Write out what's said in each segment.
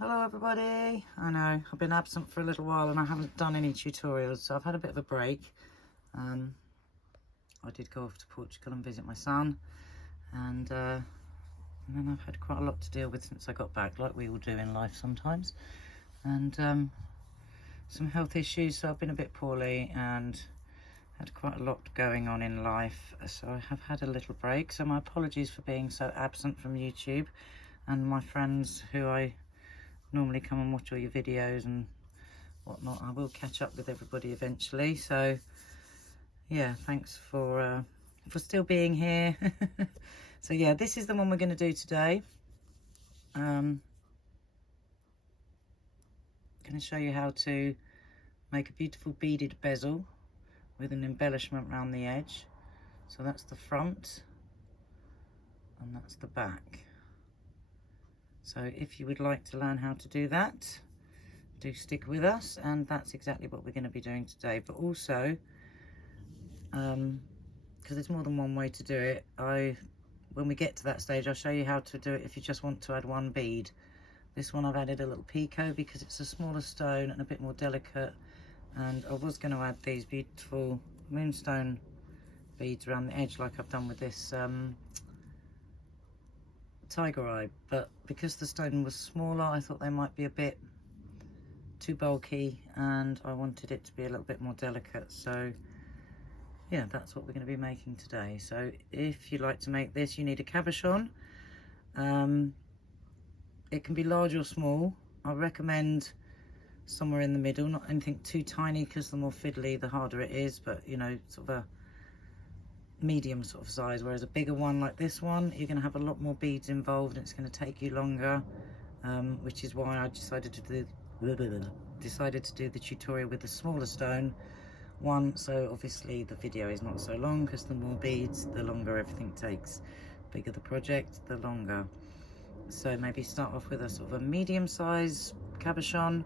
Hello everybody. I know I've been absent for a little while and I haven't done any tutorials, so I've had a bit of a break. I did go off to Portugal and visit my son, and then I've had quite a lot to deal with since I got back, like we all do in life sometimes, and some health issues, so I've been a bit poorly and had quite a lot going on in life, so I have had a little break. So my apologies for being so absent from YouTube, and my friends who I normally come and watch all your videos and whatnot, I will catch up with everybody eventually. So yeah, thanks for still being here. So yeah, this is the one we're going to do today. Going to show you how to make a beautiful beaded bezel with an embellishment around the edge. So that's the front and that's the back. So if you would like to learn how to do that, do stick with us, and that's exactly what we're going to be doing today. But also, because there's more than one way to do it, when we get to that stage, I'll show you how to do it if you just want to add one bead. This one I've added a little picot because it's a smaller stone and a bit more delicate, and I was going to add these beautiful moonstone beads around the edge like I've done with this tiger eye, but because the stone was smaller, I thought they might be a bit too bulky and I wanted it to be a little bit more delicate. So yeah, that's what we're going to be making today. So if you'd like to make this, you need a cabochon. It can be large or small. I recommend somewhere in the middle, not anything too tiny, because the more fiddly the harder it is, but you know, sort of a medium sort of size. Whereas a bigger one like this one, you're going to have a lot more beads involved and it's going to take you longer, which is why I decided to do the tutorial with the smaller stone one. So obviously the video is not so long, because the more beads, the longer everything takes. Bigger the project, the longer. So maybe start off with a sort of a medium size cabochon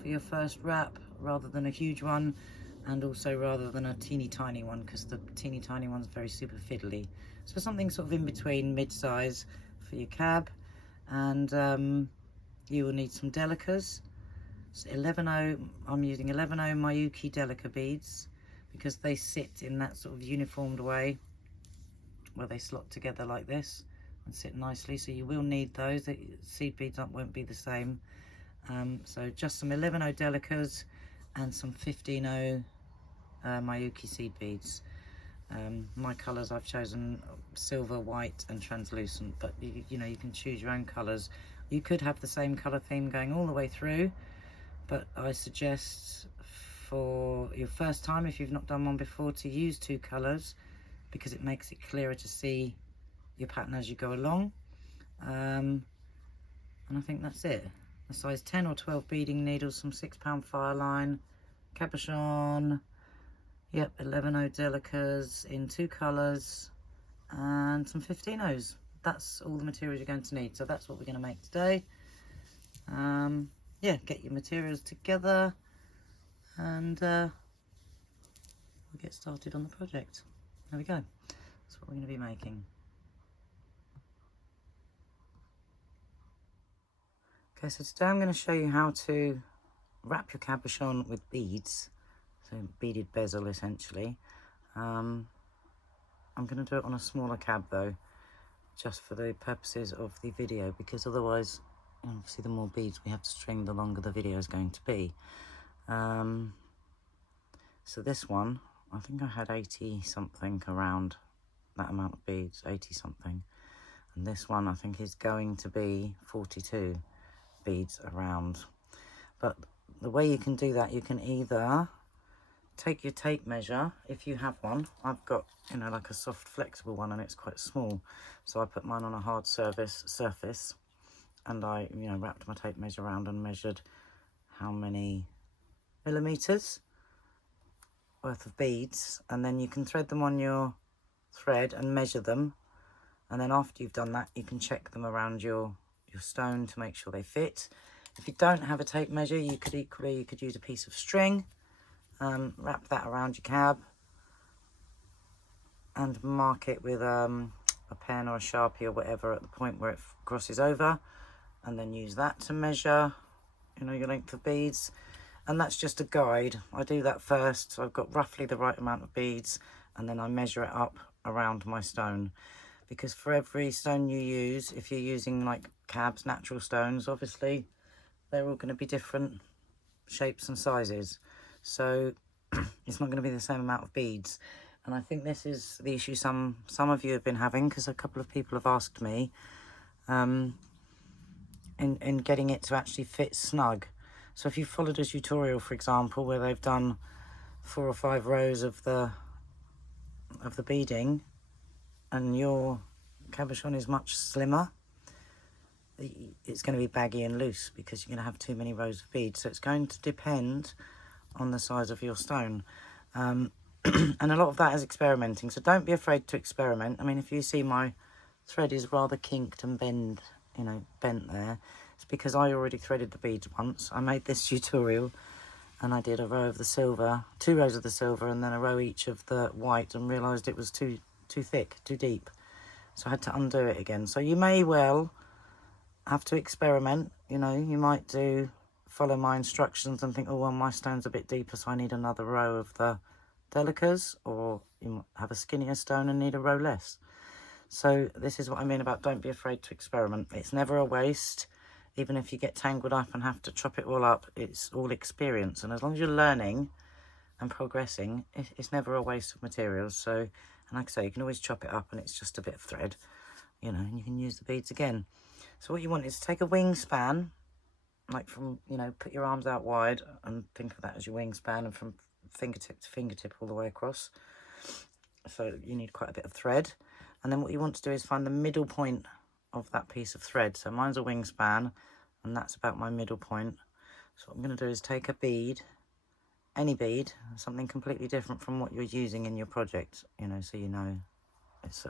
for your first wrap, rather than a huge one, and also rather than a teeny tiny one, because the teeny tiny one's very super fiddly. So something sort of in between, mid-size for your cab. And you will need some delicas. So 11.0, I'm using 11.0 Miyuki Delica beads, because they sit in that sort of uniformed way where they slot together like this and sit nicely. So you will need those. The seed beads won't be the same. So just some 11.0 Delicas and some 15.0 Miyuki seed beads. My colours, I've chosen silver, white and translucent, but you know, you can choose your own colours. You could have the same colour theme going all the way through, but I suggest for your first time, if you've not done one before, to use two colours, because it makes it clearer to see your pattern as you go along. And I think that's it. A size 10 or 12 beading needles, some 6-pound fireline, cabochon, yep, 11.0 Delicas in two colours, and some 15.0s. That's all the materials you're going to need. So that's what we're going to make today. Yeah, get your materials together and we'll get started on the project. There we go. That's what we're going to be making. Okay, so today I'm going to show you how to wrap your cabochon with beads, so beaded bezel essentially. I'm going to do it on a smaller cab though, just for the purposes of the video, because otherwise, obviously the more beads we have to string, the longer the video is going to be. So this one, I think I had 80 something, around that amount of beads, 80 something, and this one I think is going to be 42 beads around. But the way you can do that, you can either take your tape measure, if you have one. I've got, you know, like a soft flexible one and it's quite small, so I put mine on a hard surface and I, you know, wrapped my tape measure around and measured how many millimeters worth of beads, and then you can thread them on your thread and measure them, and then after you've done that you can check them around your stone to make sure they fit. If you don't have a tape measure, you could use a piece of string, wrap that around your cab and mark it with a pen or a Sharpie or whatever at the point where it crosses over, and then use that to measure, you know, your length of beads. And that's just a guide. I do that first, so I've got roughly the right amount of beads, and then I measure it up around my stone. Because for every stone you use, if you're using like cabs, natural stones, obviously they're all going to be different shapes and sizes, so it's not going to be the same amount of beads. And I think this is the issue some of you have been having, because a couple of people have asked me in getting it to actually fit snug. So if you followed a tutorial, for example, where they've done 4 or 5 rows of the beading, and your cabochon is much slimmer, it's going to be baggy and loose because you're going to have too many rows of beads. So it's going to depend on the size of your stone. And a lot of that is experimenting. So don't be afraid to experiment. I mean, if you see my thread is rather kinked and bent there, it's because I already threaded the beads once. I made this tutorial and I did a row of the silver, 2 rows of the silver, and then a row each of the white, and realised it was too thick, too deep. So I had to undo it again. So you may well have to experiment. You know, you might follow my instructions and think, oh, well, my stone's a bit deeper, so I need another row of the Delicas, or you might have a skinnier stone and need a row less. So this is what I mean about don't be afraid to experiment. It's never a waste. Even if you get tangled up and have to chop it all up, it's all experience. And as long as you're learning and progressing, it's never a waste of materials. So, and like I say, you can always chop it up and it's just a bit of thread, you know, and you can use the beads again. So what you want is to take a wingspan, like from, you know, put your arms out wide and think of that as your wingspan, and from fingertip to fingertip all the way across. So you need quite a bit of thread. And then what you want to do is find the middle point of that piece of thread. So mine's a wingspan, and that's about my middle point. So what I'm going to do is take a bead, any bead, something completely different from what you're using in your project, you know, so you know it's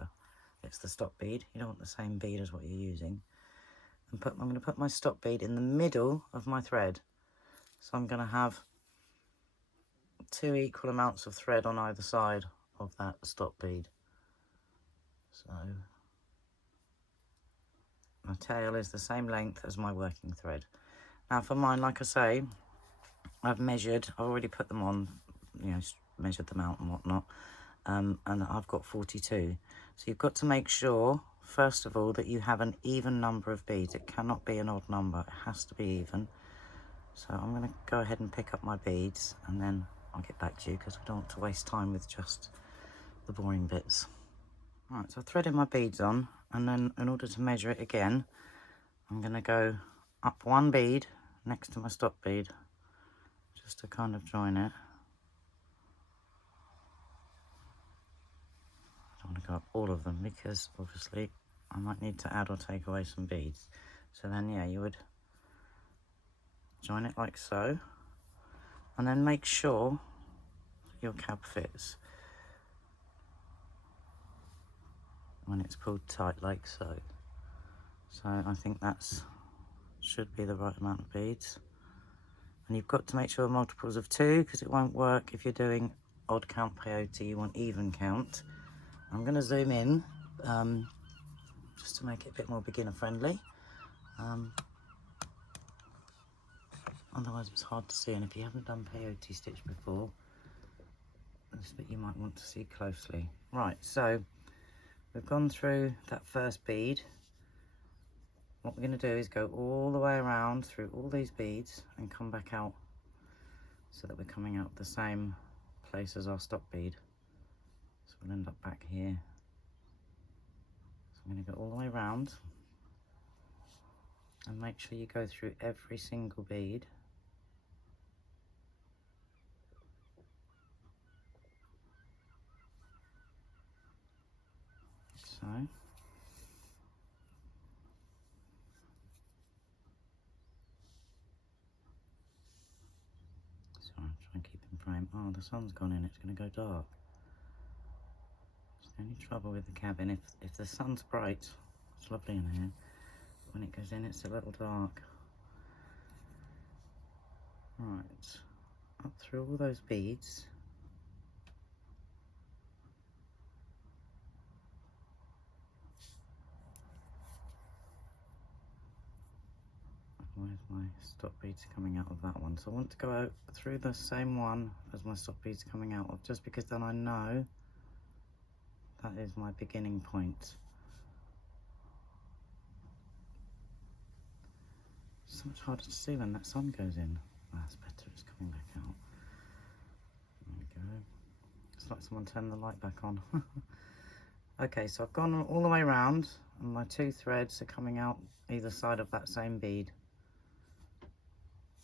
the stop bead. You don't want the same bead as what you're using. And I'm going to put my stop bead in the middle of my thread. So I'm going to have 2 equal amounts of thread on either side of that stop bead. So my tail is the same length as my working thread. Now for mine, like I say, I've already put them on, you know, measured them out and whatnot, and I've got 42. So you've got to make sure, first of all, that you have an even number of beads. It cannot be an odd number, it has to be even. So I'm going to go ahead and pick up my beads, and then I'll get back to you because I don't want to waste time with just the boring bits. Right, so I've threaded my beads on, and then in order to measure it again, I'm going to go up 1 bead next to my stop bead, just to kind of join it. I don't want to go up all of them because obviously I might need to add or take away some beads. So then, yeah, you would join it like so, and then make sure your cab fits when it's pulled tight like so. So I think that's should be the right amount of beads. And you've got to make sure multiples of 2, because it won't work if you're doing odd count peyote. You want even count. I'm going to zoom in just to make it a bit more beginner friendly. Otherwise it's hard to see, and if you haven't done peyote stitch before, this bit you might want to see closely. Right, so we've gone through that first bead. What we're going to do is go all the way around through all these beads and come back out so that we're coming out the same place as our stop bead. So we'll end up back here. So I'm going to go all the way around and make sure you go through every single bead. So. Sorry, try and keep in frame. Oh, the sun's gone in, it's going to go dark. It's the only trouble with the cabin. If the sun's bright, it's lovely in here. But when it goes in, it's a little dark. Right, up through all those beads. Where's my stop beads coming out of that one? So I want to go out through the same one as my stop beads coming out of, just because then I know that is my beginning point. So much harder to see when that sun goes in. That's better, it's coming back out. There we go. It's like someone turned the light back on. Okay, so I've gone all the way around and my 2 threads are coming out either side of that same bead.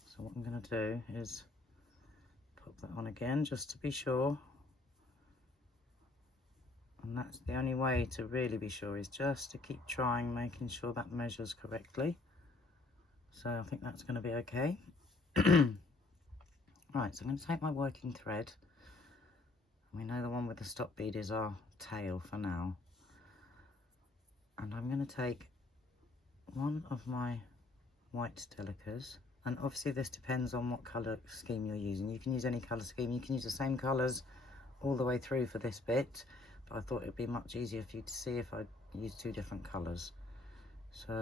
So what I'm going to do is put that on again just to be sure. And that's the only way to really be sure, is just to keep trying, making sure that measures correctly. So I think that's going to be okay. Right, so I'm going to take my working thread. We know the one with the stop bead is our tail for now. And I'm going to take one of my white Delicas. And obviously this depends on what colour scheme you're using. You can use any colour scheme. You can use the same colours all the way through for this bit. But I thought it would be much easier for you to see if I use 2 different colours. So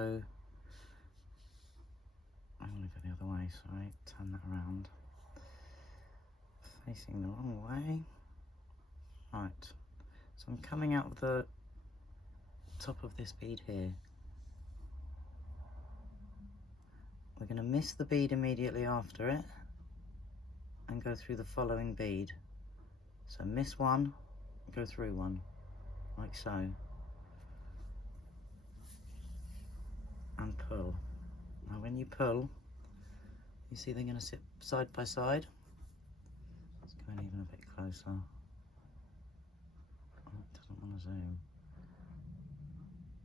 I'm going to go the other way, sorry, turn that around. Facing the wrong way. Right, so I'm coming out of the top of this bead here. We're going to miss the bead immediately after it and go through the following bead. So miss one, go through one, like so. And pull. Now when you pull, you see they're going to sit side by side. Let's go in even a bit closer. Oh, it doesn't want to zoom.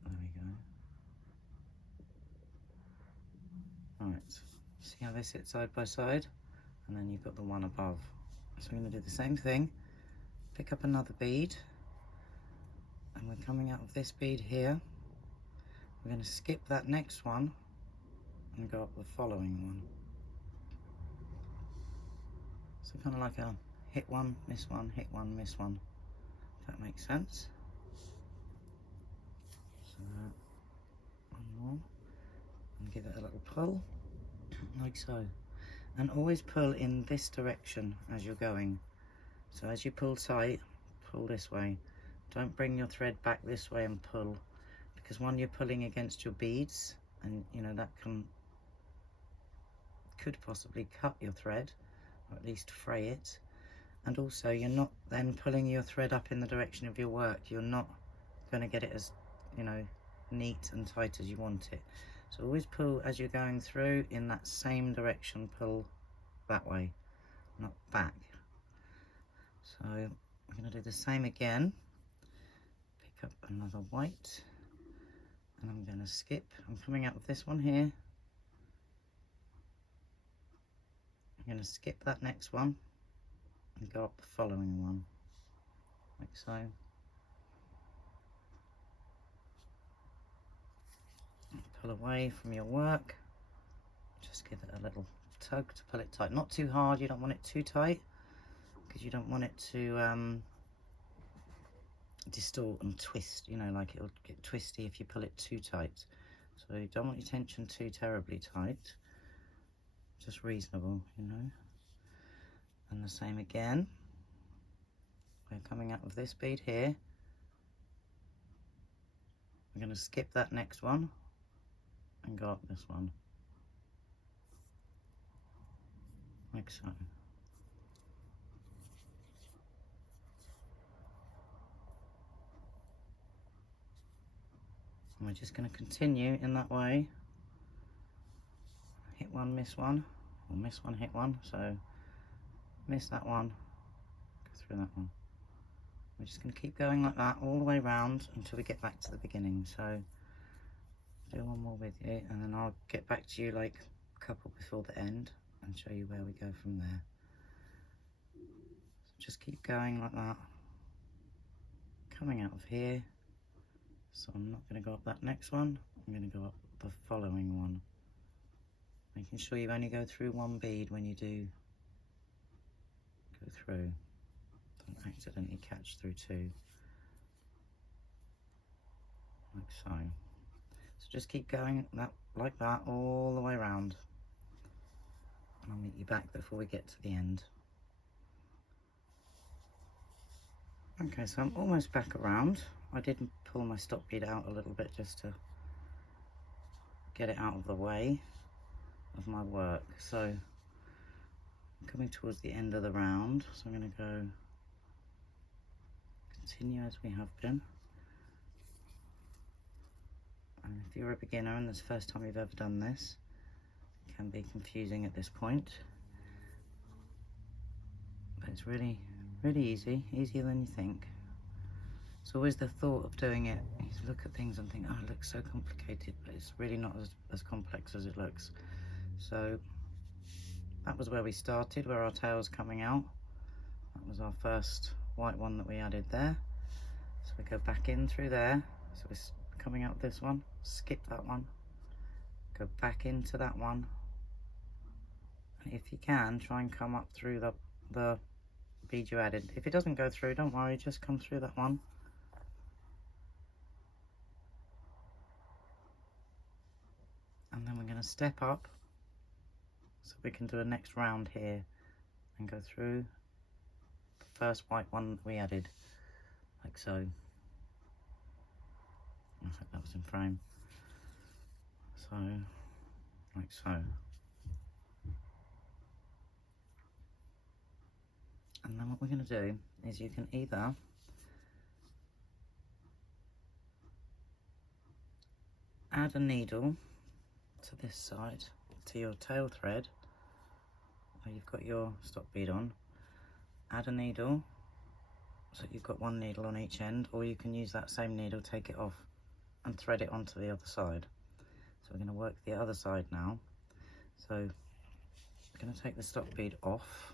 There we go. Right, see how they sit side by side? And then you've got the one above. So we're going to do the same thing. Pick up another bead. And we're coming out of this bead here. We're going to skip that next one and go up the following one. So kind of like a hit one, miss one, hit one, miss one. If that makes sense. So one more. And give it a little pull, like so. And always pull in this direction as you're going. So as you pull tight, pull this way. Don't bring your thread back this way and pull, because when you're pulling against your beads, and you know that could possibly cut your thread, or at least fray it. And also you're not then pulling your thread up in the direction of your work. You're not going to get it as, you know, neat and tight as you want it. So always pull as you're going through in that same direction, pull that way, not back. So I'm going to do the same again. Pick up another white and I'm going to skip. I'm coming out of this one here. I'm going to skip that next one and go up the following one, like so. Pull away from your work. Just give it a little tug to pull it tight. Not too hard, you don't want it too tight, because you don't want it to distort and twist, you know, like it'll get twisty if you pull it too tight. So you don't want your tension too terribly tight, just reasonable, you know. And the same again. We're coming out of this bead here. We're going to skip that next one and go up this one, like so. And we're just going to continue in that way. Hit one, miss one, or miss one, hit one. So miss that one, go through that one. We're just going to keep going like that all the way around until we get back to the beginning. So do one more with you and then I'll get back to you like a couple before the end and show you where we go from there. So just keep going like that, coming out of here. So I'm not going to go up that next one, I'm going to go up the following one, making sure you only go through one bead when you do go through. Don't accidentally catch through two, like so. So just keep going like that all the way around. back before we get to the end. Okay, so I'm almost back around. I did pull my stop bead out a little bit just to get it out of the way of my work. So I'm coming towards the end of the round, so I'm going to go continue as we have been. And if you're a beginner and this is the first time you've ever done this, it can be confusing at this point. But it's really easy, easier than you think. It's always the thought of doing it. You look at things and think, oh, it looks so complicated, but it's really not as complex as it looks. So that was where we started, where our tail's coming out. That was our first white one that we added there. So we go back in through there. So we're coming out this one, skip that one, go back into that one. And if you can, try and come up through the bead you added. If it doesn't go through, don't worry, just come through that one. And then we're going to step up so we can do a next round here and go through the first white one that we added, like so. I think that was in frame. So, like so. And then what we're going to do is you can either add a needle to this side, to your tail thread, where you've got your stop bead on, add a needle, so you've got one needle on each end, or you can use that same needle, take it off and thread it onto the other side. So we're going to work the other side now. So we're going to take the stop bead off.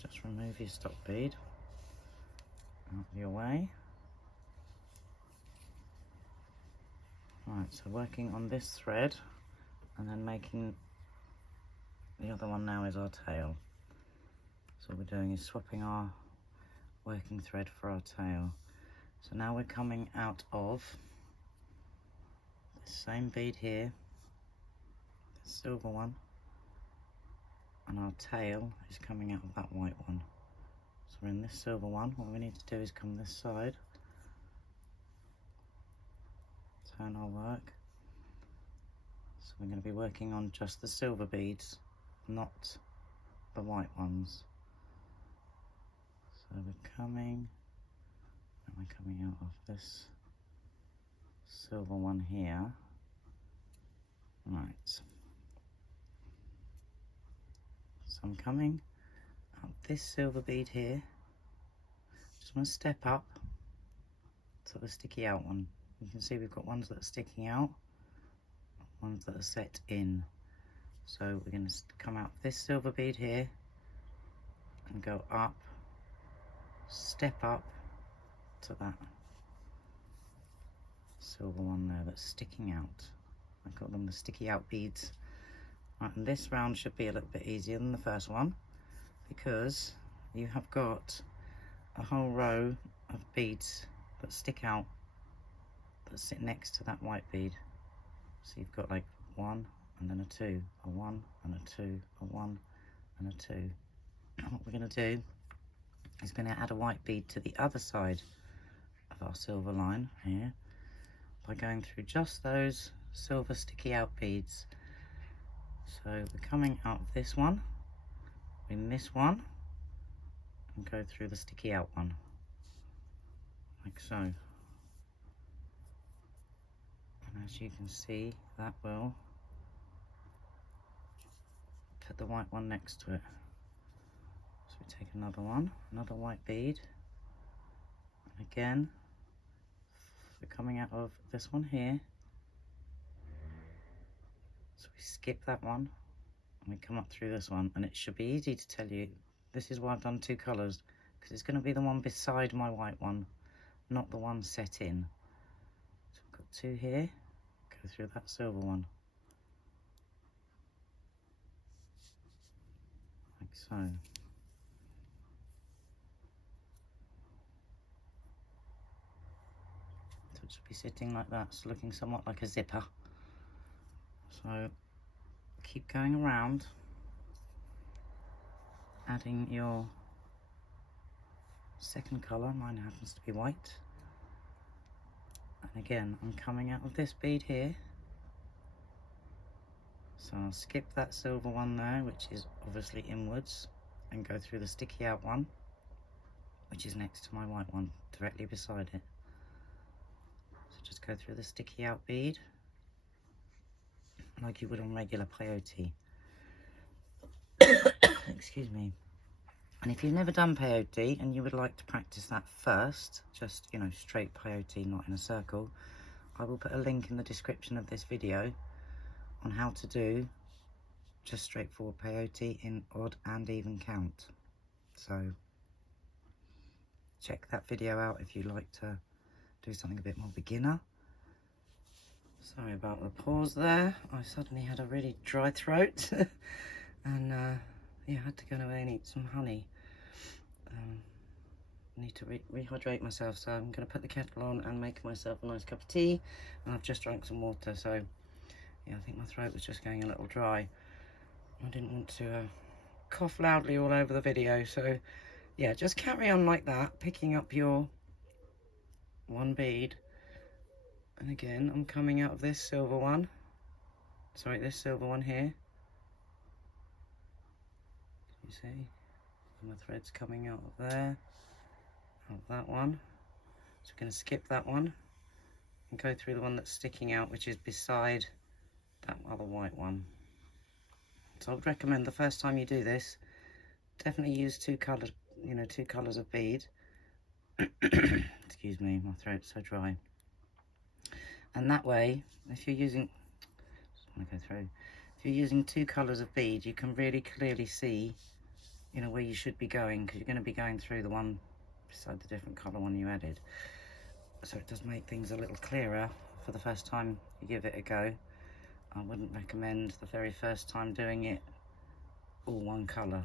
Just remove your stop bead out of your way. Right, so working on this thread and then making the other one now is our tail. So what we're doing is swapping our working thread for our tail. So now we're coming out of the same bead here, the silver one, and our tail is coming out of that white one. So we're in this silver one. What we need to do is come this side, turn our work. So we're going to be working on just the silver beads, not the white ones. So we're coming, and we're coming out of this silver one here. Right. So I'm coming out this silver bead here. Just want to step up to the sticky out one. You can see we've got ones that are sticking out, ones that are set in. So we're going to come out this silver bead here and go up, step up to that silver one there that's sticking out. I call them the sticky out beads. Right, and this round should be a little bit easier than the first one because you have got a whole row of beads that stick out that sit next to that white bead. So you've got like one and then a two, a one and a two, a one and a two. And what we're going to do is going to add a white bead to the other side of our silver line here by going through just those silver sticky out beads. So we're coming out of this one, in this one, and go through the sticky out one, like so. And as you can see, that will put the white one next to it. So we take another one, another white bead, and again, we're coming out of this one here. So we skip that one and we come up through this one, and it should be easy to tell you this is why I've done two colours, because it's going to be the one beside my white one, not the one set in. So we've got two here, go through that silver one, like so. So it should be sitting like that, so looking somewhat like a zipper. So keep going around, adding your second colour. Mine happens to be white. And again, I'm coming out of this bead here. So I'll skip that silver one there, which is obviously inwards, and go through the sticky out one, which is next to my white one, directly beside it. So just go through the sticky out bead, like you would on regular peyote. Excuse me. And if you've never done peyote and you would like to practice that first, just, you know, straight peyote, not in a circle, I will put a link in the description of this video on how to do just straightforward peyote in odd and even count. So check that video out if you'd like to do something a bit more beginner. Sorry about the pause there. I suddenly had a really dry throat and yeah, I had to go away and eat some honey. I need to rehydrate myself, so I'm going to put the kettle on and make myself a nice cup of tea, and I've just drank some water, so yeah, I think my throat was just going a little dry. I didn't want to cough loudly all over the video, so yeah, just carry on like that, picking up your one bead. And again, I'm coming out of this silver one, sorry, this silver one here. You see, and the thread's coming out of there, out of that one. So we're going to skip that one and go through the one that's sticking out, which is beside that other white one. So I'd recommend the first time you do this, definitely use two colours, you know, two colours of bead. Excuse me, my throat's so dry. And that way, if you're using, just want to go through, if you're using two colours of bead, you can really clearly see, you know, where you should be going, because you're going to be going through the one beside the different colour one you added. So it does make things a little clearer for the first time you give it a go. I wouldn't recommend the very first time doing it all one colour,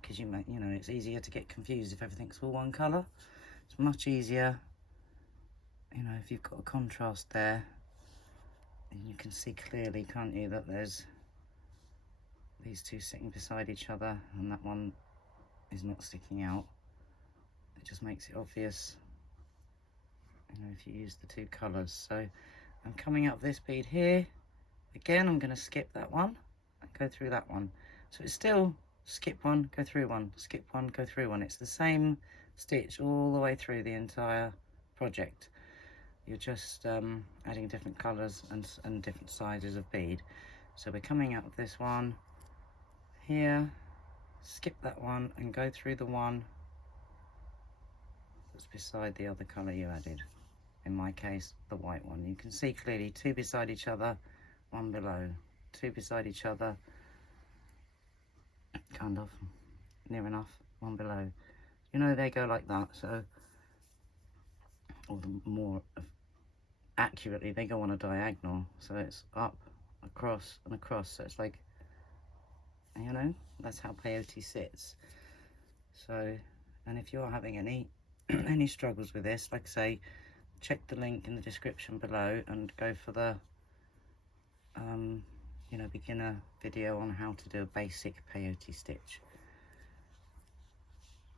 because you know, it's easier to get confused if everything's all one colour. It's much easier, you know, if you've got a contrast there, and you can see clearly, can't you, that there's these two sitting beside each other and that one is not sticking out. It just makes it obvious, you know, if you use the two colours. So I'm coming up this bead here. Again, I'm going to skip that one and go through that one. So it's still skip one, go through one, skip one, go through one. It's the same stitch all the way through the entire project. You're just adding different colours and different sizes of bead. So we're coming out of this one here, skip that one and go through the one that's beside the other colour you added. In my case, the white one. You can see clearly two beside each other, one below, two beside each other, kind of near enough, one below. You know, they go like that. So, or the more accurately, they go on a diagonal, so it's up, across and across. So it's like, you know, that's how peyote sits. So, and if you're having any struggles with this, like I say, check the link in the description below and go for the you know, beginner video on how to do a basic peyote stitch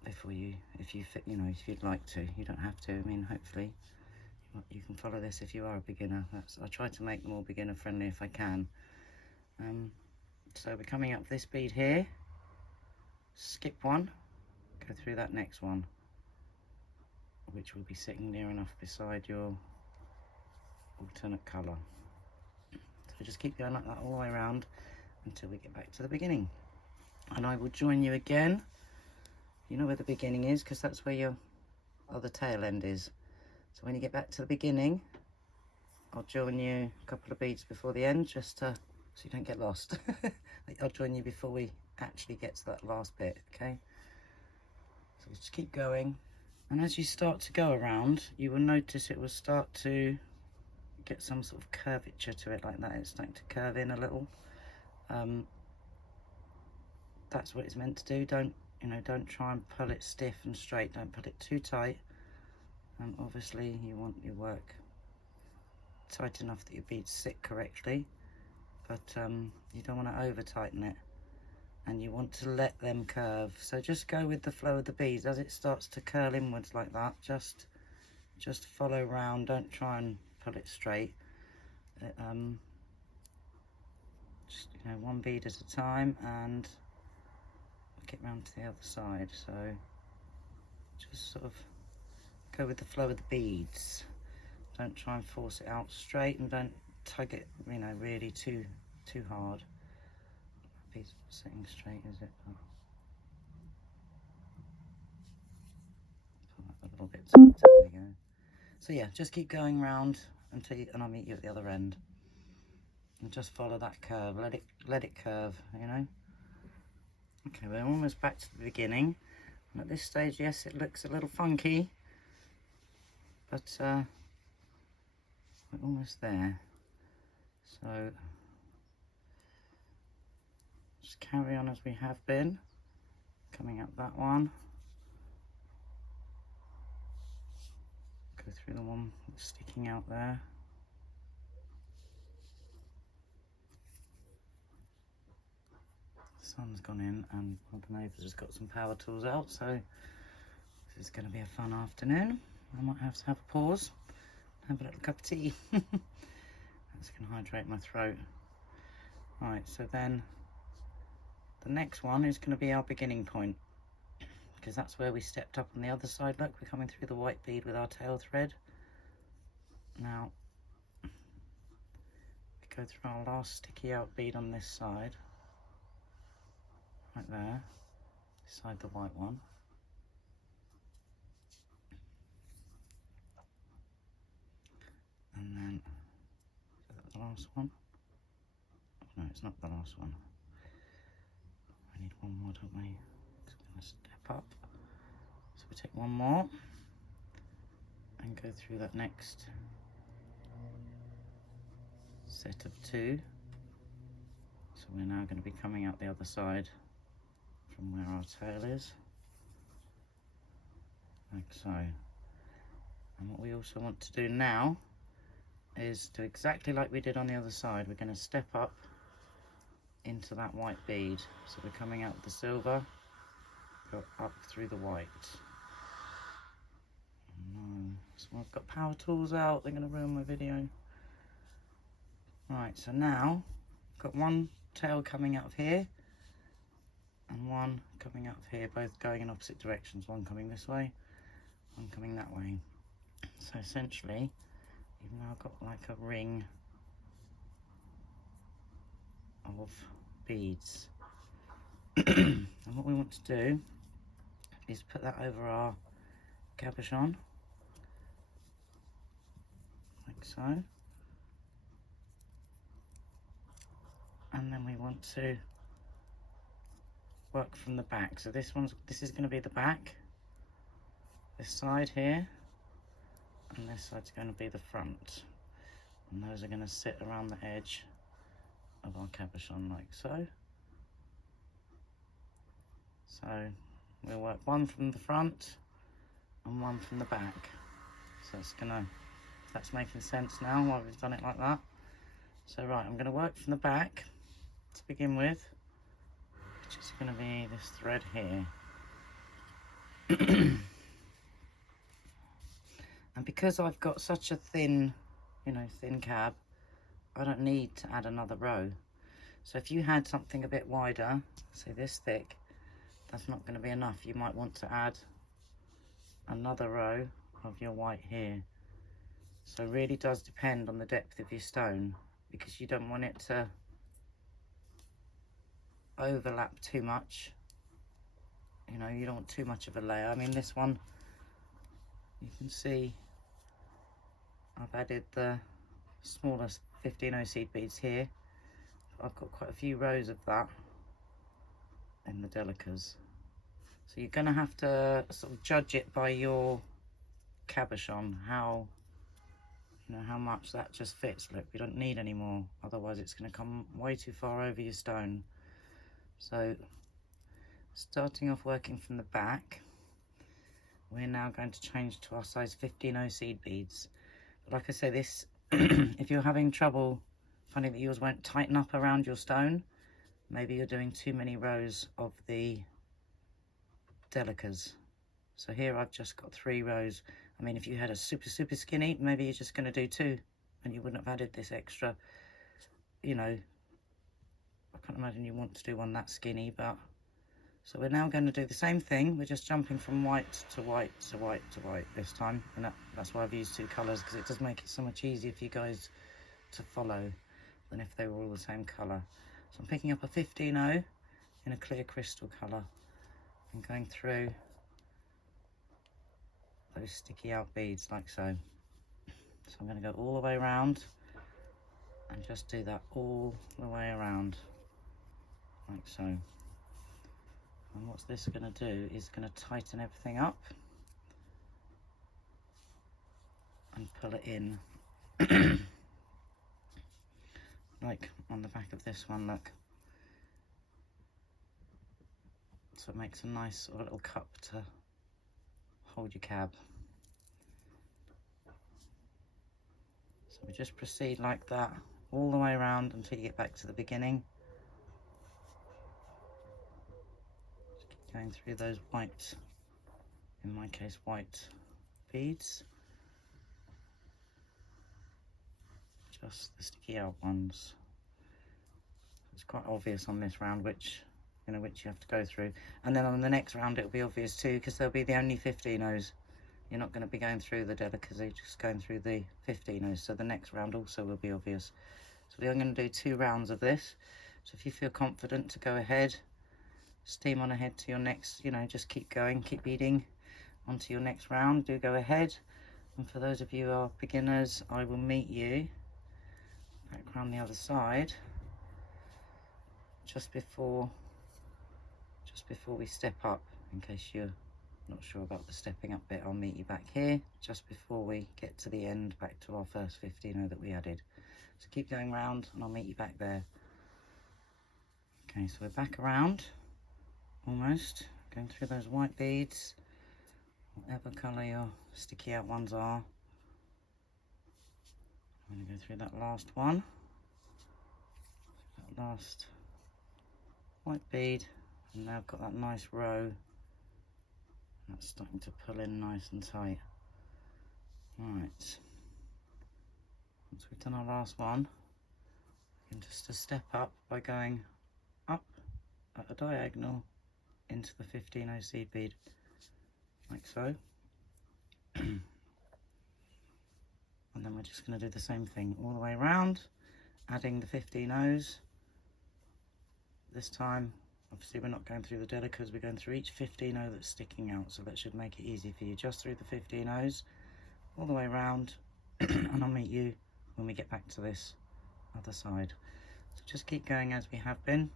before you, if you if you'd like to. You don't have to. I mean, hopefully you can follow this if you are a beginner. I try to make them all beginner friendly if I can. So we're coming up this bead here, skip one, go through that next one, which will be sitting near enough beside your alternate colour. So just keep going like that all the way around until we get back to the beginning. And I will join you again. You know where the beginning is, because that's where your other tail end is. So when you get back to the beginning, I'll join you a couple of beads before the end, just to, so you don't get lost. I'll join you before we actually get to that last bit, okay? So just keep going. And as you start to go around, you will notice it will start to get some sort of curvature to it, like that. It's starting to curve in a little. That's what it's meant to do. Don't try and pull it stiff and straight. Don't pull it too tight. Obviously you want your work tight enough that your beads sit correctly, but you don't want to over tighten it, and you want to let them curve. So just go with the flow of the beads as it starts to curl inwards like that. Just follow round, don't try and pull it straight. Just, you know, one bead at a time, and get round to the other side. So just sort of go with the flow of the beads. Don't try and force it out straight, and don't tug it, you know, really too hard. Bead's not sitting straight, is it? Oh. Pull that a little bit. There we go. So yeah, just keep going round until and I'll meet you at the other end. And just follow that curve. Let it curve, you know. Okay, we're almost back to the beginning. And at this stage, yes, it looks a little funky, but we're almost there. So just carry on as we have been, coming up that one. Go through the one that's sticking out there. The sun's gone in and one of the neighbours has got some power tools out, so this is going to be a fun afternoon. I might have to have a pause, have a little cup of tea. That's going to hydrate my throat. Right, so then the next one is going to be our beginning point, because that's where we stepped up on the other side. Look, we're coming through the white bead with our tail thread. Now, we go through our last sticky out bead on this side, right there, beside the white one. And then, is that the last one? No, it's not the last one. We need one more, don't we? Just gonna step up. So we take one more and go through that next set of two. So we're now going to be coming out the other side from where our tail is, like so. And what we also want to do now is do exactly like we did on the other side. We're going to step up into that white bead. So we're coming out with the silver, go up through the white. No, someone's got power tools out, they're going to ruin my video. Right, so now I've got one tail coming out of here and one coming out of here, both going in opposite directions. One coming this way, one coming that way. So essentially, you've now got like a ring of beads. And what we want to do is put that over our cabochon, like so. And then we want to work from the back. So this is going to be the back, this side here, and this side's going to be the front. And those are going to sit around the edge of our cabochon like so. So we'll work one from the front and one from the back. So it's gonna, if that's making sense now while we've done it like that. So right, I'm gonna work from the back to begin with, which is gonna be this thread here. And because I've got such a thin, thin cab, I don't need to add another row. So if you had something a bit wider, say this thick, that's not going to be enough. You might want to add another row of your white here. So it really does depend on the depth of your stone, because you don't want it to overlap too much. You don't want too much of a layer. I mean, this one, you can see I've added the smallest 15 seed beads here. I've got quite a few rows of that in the Delicas. So you're going to have to sort of judge it by your cabochon, how much that just fits. Look, we don't need any more, otherwise it's going to come way too far over your stone. So starting off working from the back, we're now going to change to our size 15 seed beads. But like I say, this if you're having trouble finding that yours won't tighten up around your stone. Maybe you're doing too many rows of the Delicas. So here I've just got 3 rows. I mean, if you had a super skinny, maybe you're just going to do 2 and you wouldn't have added this extra, you know. I can't imagine you want to do one that skinny, but so we're now going to do the same thing. We're just jumping from white to white to white to white this time, and that's why I've used 2 colours, because it does make it so much easier for you guys to follow than if they were all the same colour. So I'm picking up a 15-0 in a clear crystal colour and going through those sticky out beads like so. So I'm going to go all the way around and just do that all the way around like so. And what's this going to do is going to tighten everything up and pull it in. Like on the back of this one, look. So it makes a nice sort of little cup to hold your cab. So we just proceed like that all the way around until you get back to the beginning. Just keep going through those white, in my case white beads. Just the sticky out ones. It's quite obvious on this round which you have to go through, and then on the next round it'll be obvious too, because there'll be the only 15-0s. You're not going to be going through the Delicas, you're just going through the 15-0s, so the next round also will be obvious. So we're going to do 2 rounds of this. So if you feel confident to go ahead, steam on ahead to your next, just keep going, keep beading onto your next round. Do go ahead. And for those of you who are beginners, I will meet you back around the other side just before we step up. In case you're not sure about the stepping up bit, I'll meet you back here just before we get to the end, back to our first 15-0 that we added. So keep going round and I'll meet you back there. Okay, so we're back around, almost, going through those white beads, whatever colour your sticky out ones are. I'm going to go through that last one, that last white bead, and now I've got that nice row that's starting to pull in nice and tight. Right, once we've done our last one, we can just step up by going up at a diagonal into the 15-0 seed bead, like so. And then we're just going to do the same thing all the way around, adding the 15-0s. This time, obviously we're not going through the Delicas, we're going through each 15-0 that's sticking out, so that should make it easy for you. Just through the 15-0s, all the way around, and I'll meet you when we get back to this other side. So just keep going as we have been.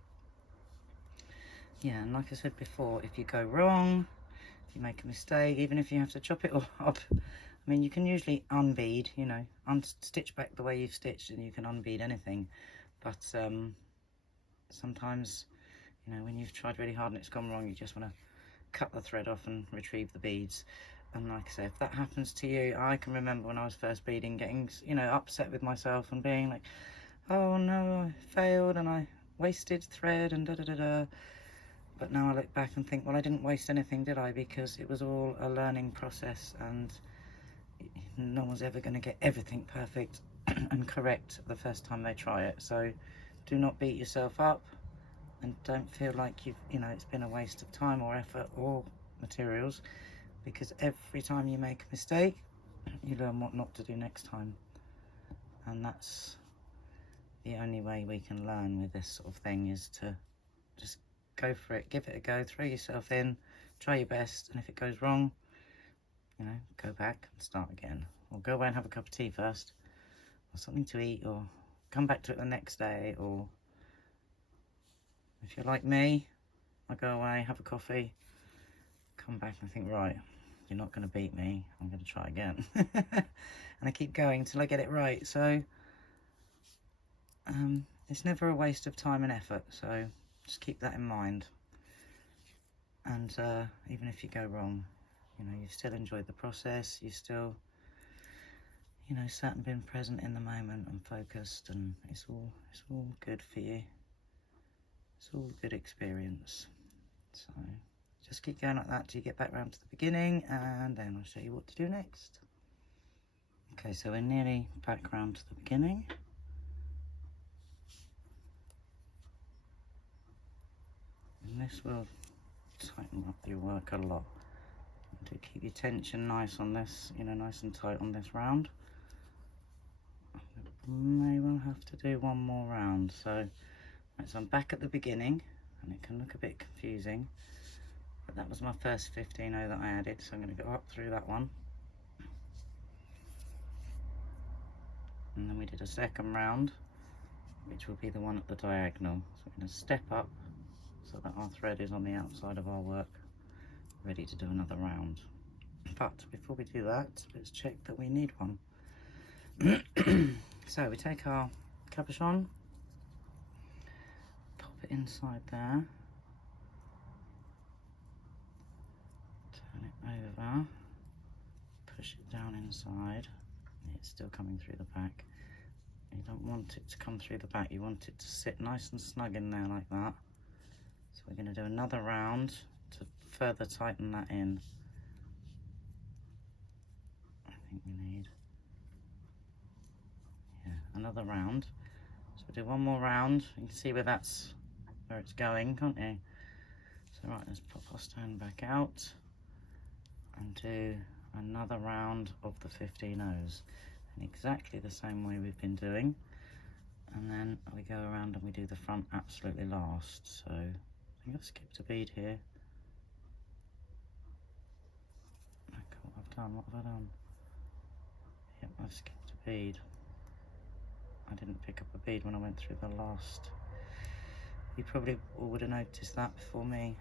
Yeah, and like I said before, if you go wrong, if you make a mistake, even if you have to chop it all up, I mean, you can usually unbead, unstitch back the way you've stitched, and you can unbead anything. But sometimes, when you've tried really hard and it's gone wrong, you just want to cut the thread off and retrieve the beads. And like I say, if that happens to you, I can remember when I was first beading, getting, upset with myself and being like, oh no, I failed and I wasted thread and da-da-da-da. But now I look back and think, well, I didn't waste anything, did I? Because it was all a learning process, and no one's ever going to get everything perfect and correct the first time they try it. So do not beat yourself up, and don't feel like it's been a waste of time or effort or materials, because every time you make a mistake, you learn what not to do next time. And that's the only way we can learn with this sort of thing, is to just go for it, give it a go, throw yourself in, try your best, and if it goes wrong, go back and start again, or go away and have a cup of tea first, or something to eat, or come back to it the next day. Or if you're like me, I go away, have a coffee, come back and think, right, you're not going to beat me, I'm going to try again. And I keep going till I get it right. So it's never a waste of time and effort, so just keep that in mind. And even if you go wrong, you've still enjoyed the process, you still you know, sat and been present in the moment and focused, and it's all good for you. It's all a good experience. So just keep going like that till you get back round to the beginning, and then I'll show you what to do next. Okay, so we're nearly back round to the beginning. And this will tighten up your work a lot. Do keep your tension nice on this, you know, nice and tight on this round. May well have to do one more round. So, right, so I'm back at the beginning, and it can look a bit confusing, but that was my first 15-0 that I added, so I'm going to go up through that one. And then we did a second round, which will be the one at the diagonal. So we're going to step up so that our thread is on the outside of our work, ready to do another round. But before we do that, let's check that we need one. So we take our cabochon, pop it inside there, turn it over, push it down inside. It's still coming through the back. You don't want it to come through the back, you want it to sit nice and snug in there like that. So we're going to do another round to further tighten that in. I think we need, yeah, another round. So we'll do one more round. You can see where it's going, can't you? So right, let's pop our stone back out and do another round of the 15-0s in exactly the same way we've been doing. And then we go around and we do the front absolutely last. So I think I've skipped a bead here. Look what I've done. What have I done? Yep, I've skipped a bead. I didn't pick up a bead when I went through the last. You probably all would have noticed that before me.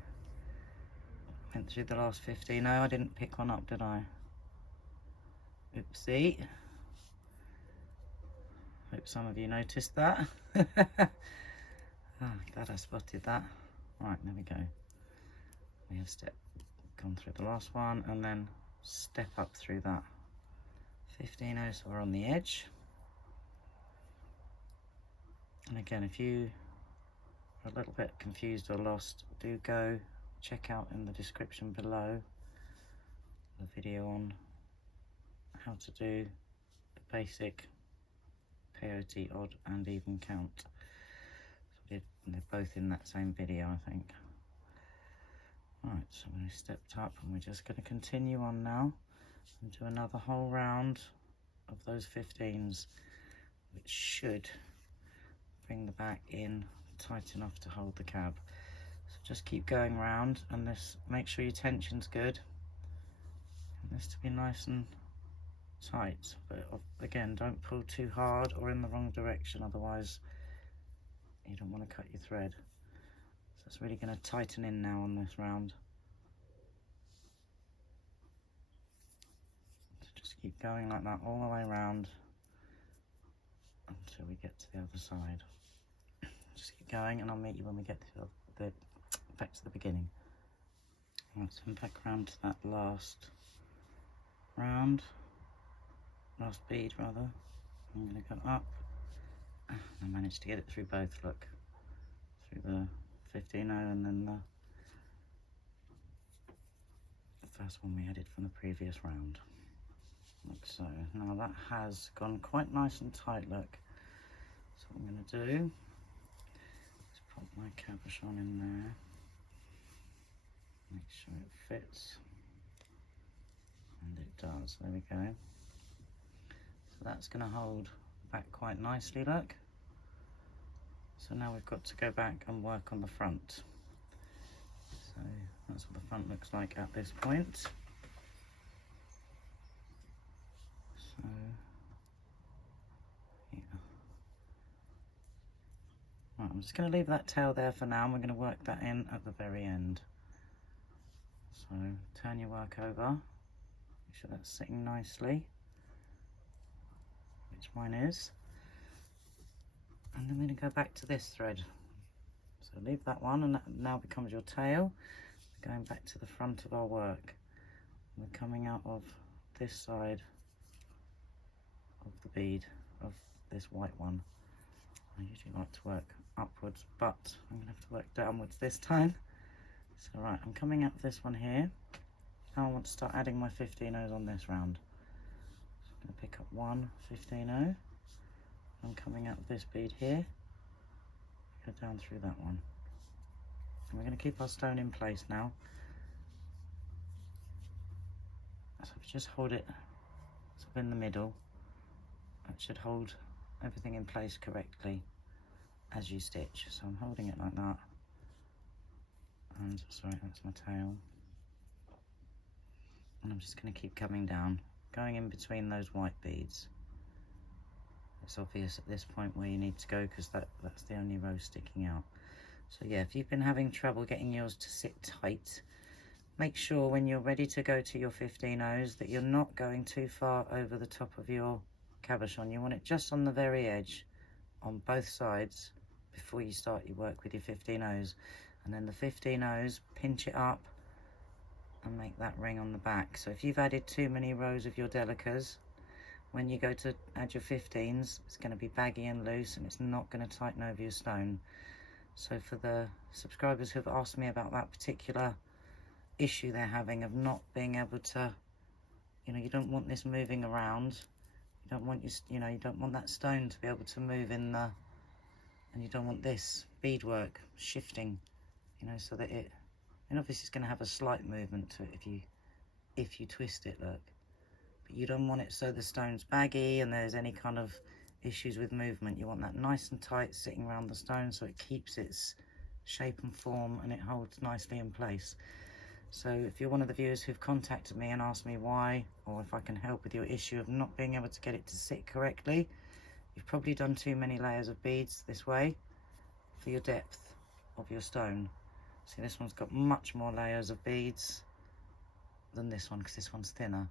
Went through the last 15. No, I didn't pick one up, did I? Oopsie. Hope some of you noticed that. Glad I spotted that. Right, there we go. We have gone through the last one and then step up through that 15-0, so we're on the edge. And again, if you are a little bit confused or lost, do go check out in the description below the video on how to do the basic peyote odd and even count. So they're both in that same video, I think. Right, so we stepped up and we're just going to continue on now and do another whole round of those 15s, which should bring the back in tight enough to hold the cab. So just keep going round, and make sure your tension's good. And this to be nice and tight, but again, don't pull too hard or in the wrong direction, otherwise you don't want to cut your thread. So it's really going to tighten in now on this round. So just keep going like that all the way around until we get to the other side. Just keep going, and I'll meet you when we get to back to the beginning. Right, so I'm back around to that last bead rather. I'm going to go up. I managed to get it through both, look. Through the 15-0 and then the first one we added from the previous round. Like so. Now that has gone quite nice and tight, look. So what I'm going to do is pop my cabochon in there. Make sure it fits. And it does, there we go. So that's going to hold back quite nicely, look. So now we've got to go back and work on the front. So that's what the front looks like at this point. So, yeah. Right, I'm just going to leave that tail there for now, and we're going to work that in at the very end. So turn your work over, make sure that's sitting nicely, which mine is. And then we're going to go back to this thread. So leave that one, and that now becomes your tail. We're going back to the front of our work. We're coming out of this side bead of this white one. I usually like to work upwards, but I'm going to have to work downwards this time. So right, I'm coming up this one here. Now I want to start adding my 15 O's on this round. So I'm going to pick up one 15O. I'm coming up this bead here, go down through that one. And we're going to keep our stone in place now. So if you just hold it sort of in the middle, it should hold everything in place correctly as you stitch. So I'm holding it like that. And sorry, that's my tail. And I'm just going to keep coming down, going in between those white beads. It's obvious at this point where you need to go because that's the only row sticking out. So yeah, if you've been having trouble getting yours to sit tight, make sure when you're ready to go to your 15 O's that you're not going too far over the top of your cabochon. You want it just on the very edge on both sides before you start your work with your 15 O's. And then the 15 O's, pinch it up and make that ring on the back. So if you've added too many rows of your Delicas, when you go to add your 15s, it's going to be baggy and loose and it's not going to tighten over your stone. So for the subscribers who have asked me about that particular issue they're having of not being able to, you know, you don't want this moving around. You don't want you don't want that stone to be able to move in the, and you don't want this beadwork shifting, you know, so that it, and obviously it's going to have a slight movement to it if you twist it, look. But you don't want it so the stone's baggy and there's any kind of issues with movement. You want that nice and tight sitting around the stone so it keeps its shape and form and it holds nicely in place. So if you're one of the viewers who've contacted me and asked me why, or if I can help with your issue of not being able to get it to sit correctly, you've probably done too many layers of beads this way for your depth of your stone. See, this one's got much more layers of beads than this one because this one's thinner.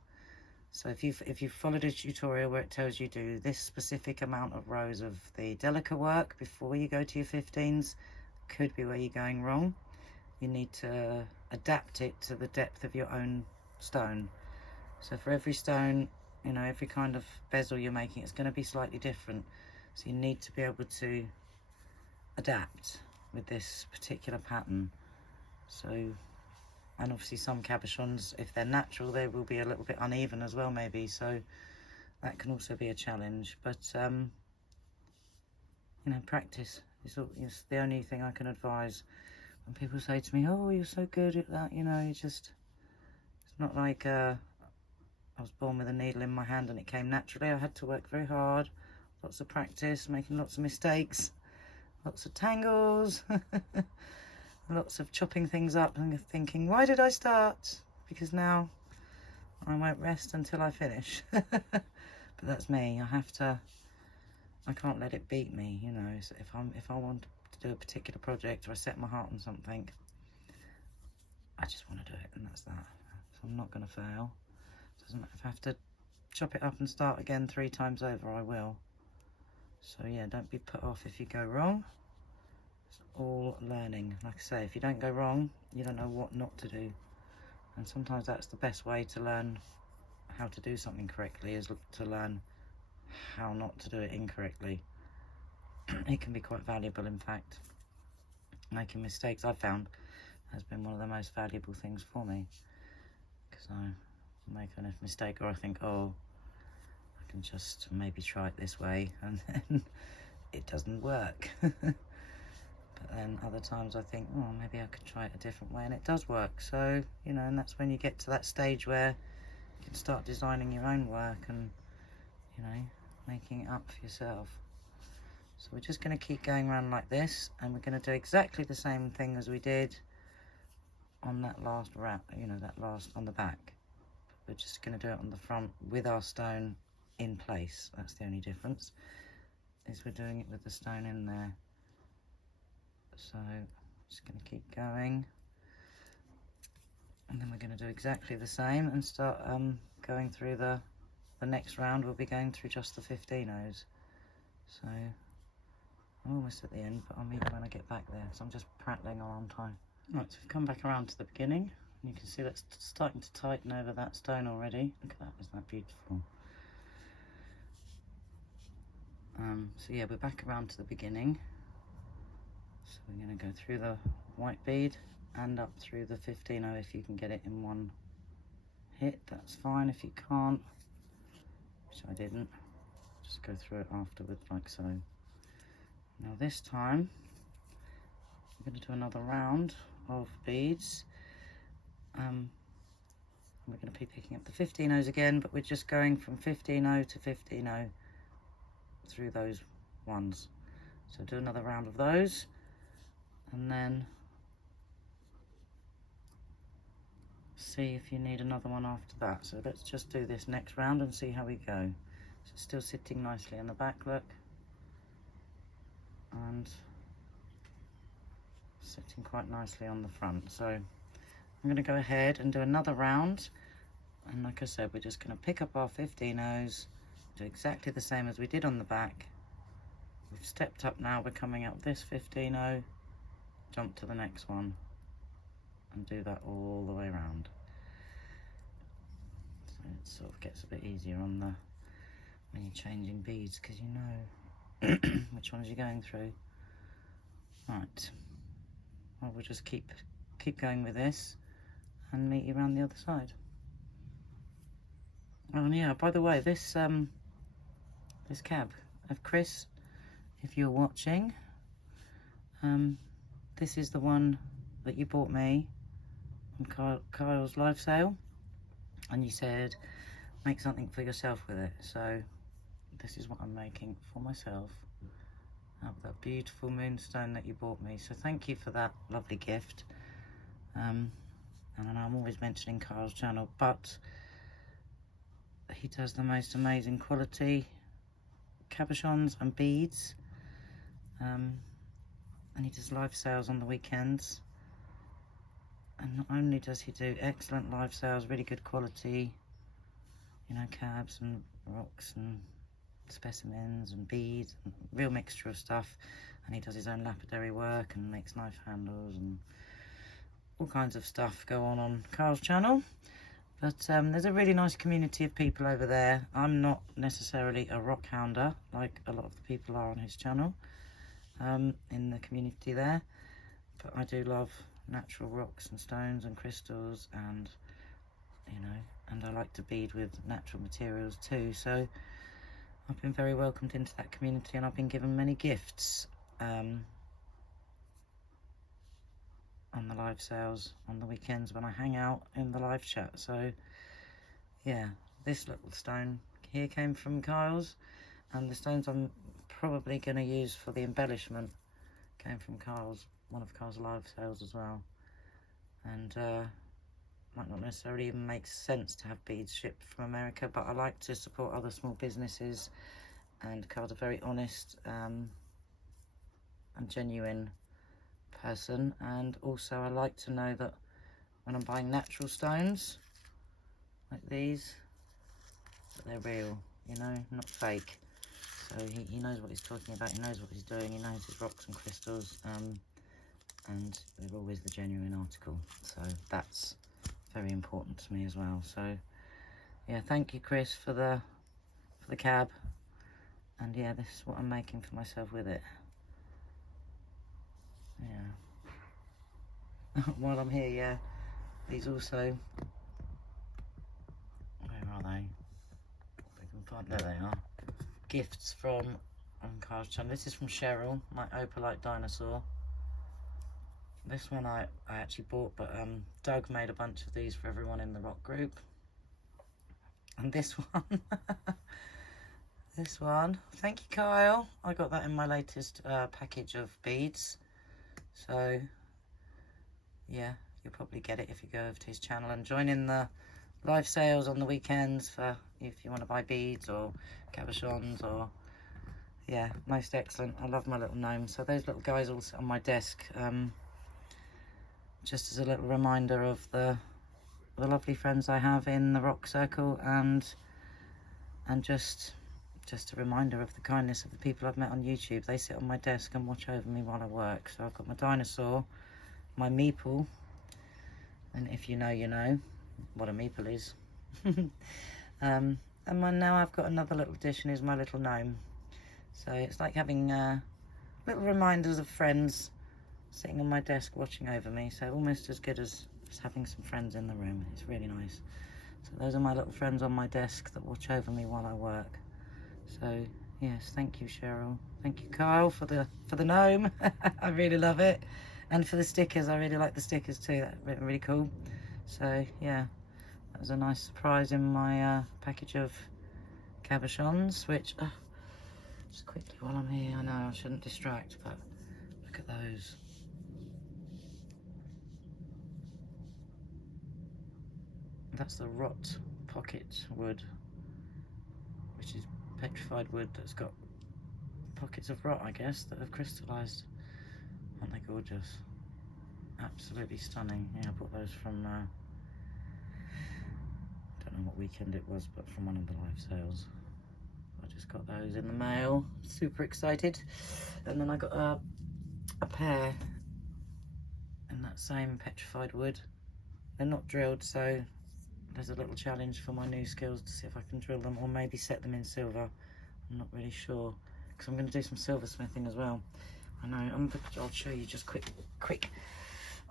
So if you've followed a tutorial where it tells you do this specific amount of rows of the Delica work before you go to your 15s, could be where you're going wrong. You need to adapt it to the depth of your own stone. So for every stone, you know, every kind of bezel you're making, it's going to be slightly different. So you need to be able to adapt with this particular pattern. So, and obviously some cabochons, if they're natural, they will be a little bit uneven as well maybe, so that can also be a challenge. But you know, practice is the only thing I can advise. When people say to me, oh, you're so good at that, you know, it's not like I was born with a needle in my hand and it came naturally. I had to work very hard, lots of practice, making lots of mistakes, lots of tangles, lots of chopping things up and thinking, why did I start? Because now I won't rest until I finish. But that's me. I can't let it beat me, you know. So if I want to do a particular project or I set my heart on something, I just want to do it, and that's that. So I'm not going to fail. Doesn't matter if I have to chop it up and start again 3 times over, I will. So yeah, don't be put off if you go wrong. It's all learning. Like I say, if you don't go wrong, you don't know what not to do. And sometimes that's the best way to learn how to do something correctly, is to learn how not to do it incorrectly. It can be quite valuable, in fact. Making mistakes, I've found, has been one of the most valuable things for me, because I make a mistake or I think, oh, I can just maybe try it this way, and then it doesn't work. But then other times I think, oh, maybe I could try it a different way, and it does work. So, you know, and that's when you get to that stage where you can start designing your own work and, you know, making it up for yourself. So we're just going to keep going around like this, and we're going to do exactly the same thing as we did on that last wrap, you know, that last on the back. We're just going to do it on the front with our stone in place. That's the only difference, is we're doing it with the stone in there. So just going to keep going, and then we're going to do exactly the same and start going through the next round. We'll be going through just the 15 O's. So I'm almost at the end, but I'll meet you when I get back there, so I'm just prattling on time. Right, so we've come back around to the beginning, and you can see that's starting to tighten over that stone already. Look at that, isn't that beautiful? So yeah, we're back around to the beginning. So we're going to go through the white bead and up through the 15-0 if you can get it in one hit. That's fine. If you can't, which I didn't, just go through it afterwards like so. Now this time we're going to do another round of beads. We're going to be picking up the 15-0s again, but we're just going from 15-0 to 15-0 through those ones. So do another round of those, and then see if you need another one after that. So let's just do this next round and see how we go. So it's still sitting nicely in the back, look, and sitting quite nicely on the front. So I'm going to go ahead and do another round, and like I said, we're just going to pick up our 15-0s, do exactly the same as we did on the back. We've stepped up now, we're coming up this 15-0, jump to the next one, and do that all the way around. So it sort of gets a bit easier on the when you're changing beads, because you know which ones you're going through. Right, well, we'll just keep going with this and meet you around the other side. Oh, and yeah, by the way, this this cab of Chris, if you're watching, this is the one that you bought me on Kyle's live sale, and you said make something for yourself with it. So this is what I'm making for myself out of that beautiful moonstone that you bought me. So thank you for that lovely gift. And I know I'm always mentioning Kyle's channel, but he does the most amazing quality cabochons and beads, and he does live sales on the weekends. And not only does he do excellent live sales, really good quality, you know, cabs and rocks and specimens and beads, and real mixture of stuff, and he does his own lapidary work and makes knife handles and all kinds of stuff go on Carl's channel. But there's a really nice community of people over there. I'm not necessarily a rock hounder like a lot of the people are on his channel, in the community there, but I do love natural rocks and stones and crystals, and you know, and I like to bead with natural materials too. So I've been very welcomed into that community, and I've been given many gifts on the live sales on the weekends when I hang out in the live chat. So yeah, this little stone here came from Kyle's, and the stones I'm probably going to use for the embellishment came from one of Kyle's live sales as well. And might not necessarily even make sense to have beads shipped from America, but I like to support other small businesses, and Kyle's a very honest and genuine person. And also I like to know that when I'm buying natural stones like these, that they're real, you know, not fake. So he knows what he's talking about, he knows what he's doing, he knows his rocks and crystals, and they're always the genuine article. So that's very important to me as well. So yeah, thank you Chris for the cab, and yeah, this is what I'm making for myself with it. Yeah. While I'm here, yeah, these also, where are they? If I can find, there they are. Gifts from Carl's channel. This is from Cheryl, my opalite dinosaur. This one I actually bought, but Doug made a bunch of these for everyone in the rock group. And this one, this one, thank you Kyle. I got that in my latest package of beads. So yeah, you'll probably get it if you go over to his channel and join in the live sales on the weekends for if you want to buy beads or cabochons, or yeah, most excellent. I love my little gnomes. So those little guys all sit on my desk, just as a little reminder of the lovely friends I have in the rock circle, and just a reminder of the kindness of the people I've met on YouTube. They sit on my desk and watch over me while I work. So I've got my dinosaur, my meeple, and if you know, you know what a meeple is. And now I've got another little addition, is my little gnome. So it's like having little reminders of friends sitting on my desk watching over me. So almost as good as just having some friends in the room. It's really nice. So those are my little friends on my desk that watch over me while I work. So yes, thank you, Cheryl. Thank you, Kyle, for the gnome. I really love it. And for the stickers, I really like the stickers too. That's really cool. So yeah, that was a nice surprise in my package of cabochons, which just quickly while I'm here, I know I shouldn't distract, but look at those. That's the rot pocket wood, which is petrified wood that's got pockets of rot, I guess, that have crystallized. Aren't they gorgeous? Absolutely stunning. Yeah, I bought those from don't know what weekend it was, but from one of the live sales. I just got those in the mail, super excited. And then I got a pair in that same petrified wood. They're not drilled, so there's a little challenge for my new skills to see if I can drill them or maybe set them in silver. I'm not really sure, because I'm going to do some silversmithing as well. I know, I'll show you just quick,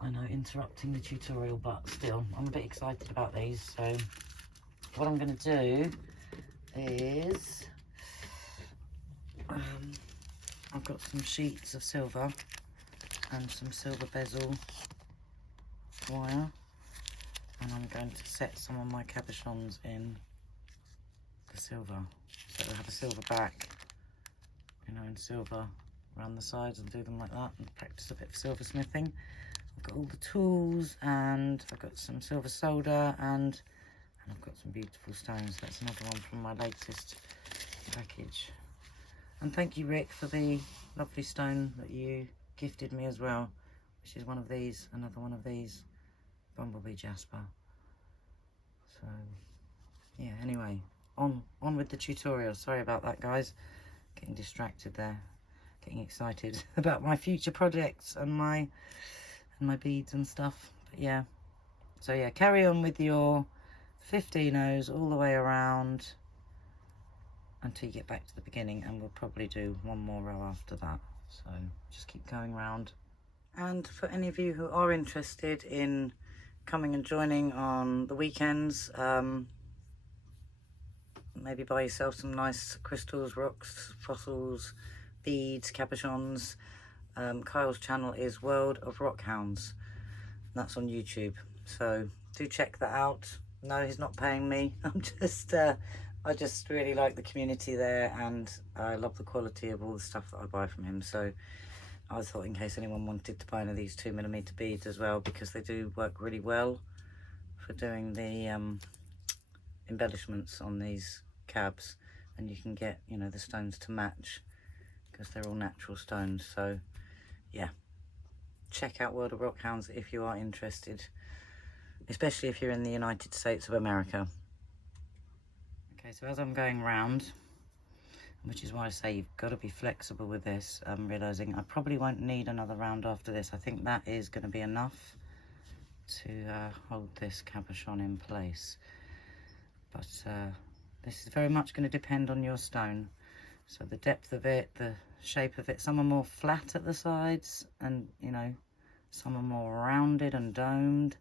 I know, interrupting the tutorial, but still, I'm a bit excited about these. So what I'm going to do is, I've got some sheets of silver and some silver bezel wire, and I'm going to set some of my cabochons in the silver. So we'll have a silver back, you know, in silver around the sides, and do them like that and practice a bit of silversmithing. I've got all the tools, and I've got some silver solder, and I've got some beautiful stones. That's another one from my latest package. And thank you, Rick, for the lovely stone that you gifted me as well, which is one of these, another one of these, bumblebee jasper. So yeah, anyway, on with the tutorial. Sorry about that, guys, getting distracted there, getting excited about my future projects and my beads and stuff. But yeah, so yeah, carry on with your 15 all the way around until you get back to the beginning, and we'll probably do one more row after that. So just keep going round. And for any of you who are interested in coming and joining on the weekends, maybe buy yourself some nice crystals, rocks, fossils, beads, cabochons. Kyle's channel is World of Rock Hounds. That's on YouTube, so do check that out. No, he's not paying me. I just really like the community there, and I love the quality of all the stuff that I buy from him. So I thought, in case anyone wanted to buy any of these 2mm beads as well, because they do work really well for doing the embellishments on these cabs, and you can get, you know, the stones to match because they're all natural stones. So yeah, check out World of Rock Hounds if you are interested, especially if you're in the United States of America. Okay, so as I'm going round, which is why I say you've got to be flexible with this, I'm realising I probably won't need another round after this. I think that is going to be enough to hold this cabochon in place. But this is very much going to depend on your stone. So the depth of it, the shape of it, some are more flat at the sides, and you know, some are more rounded and domed.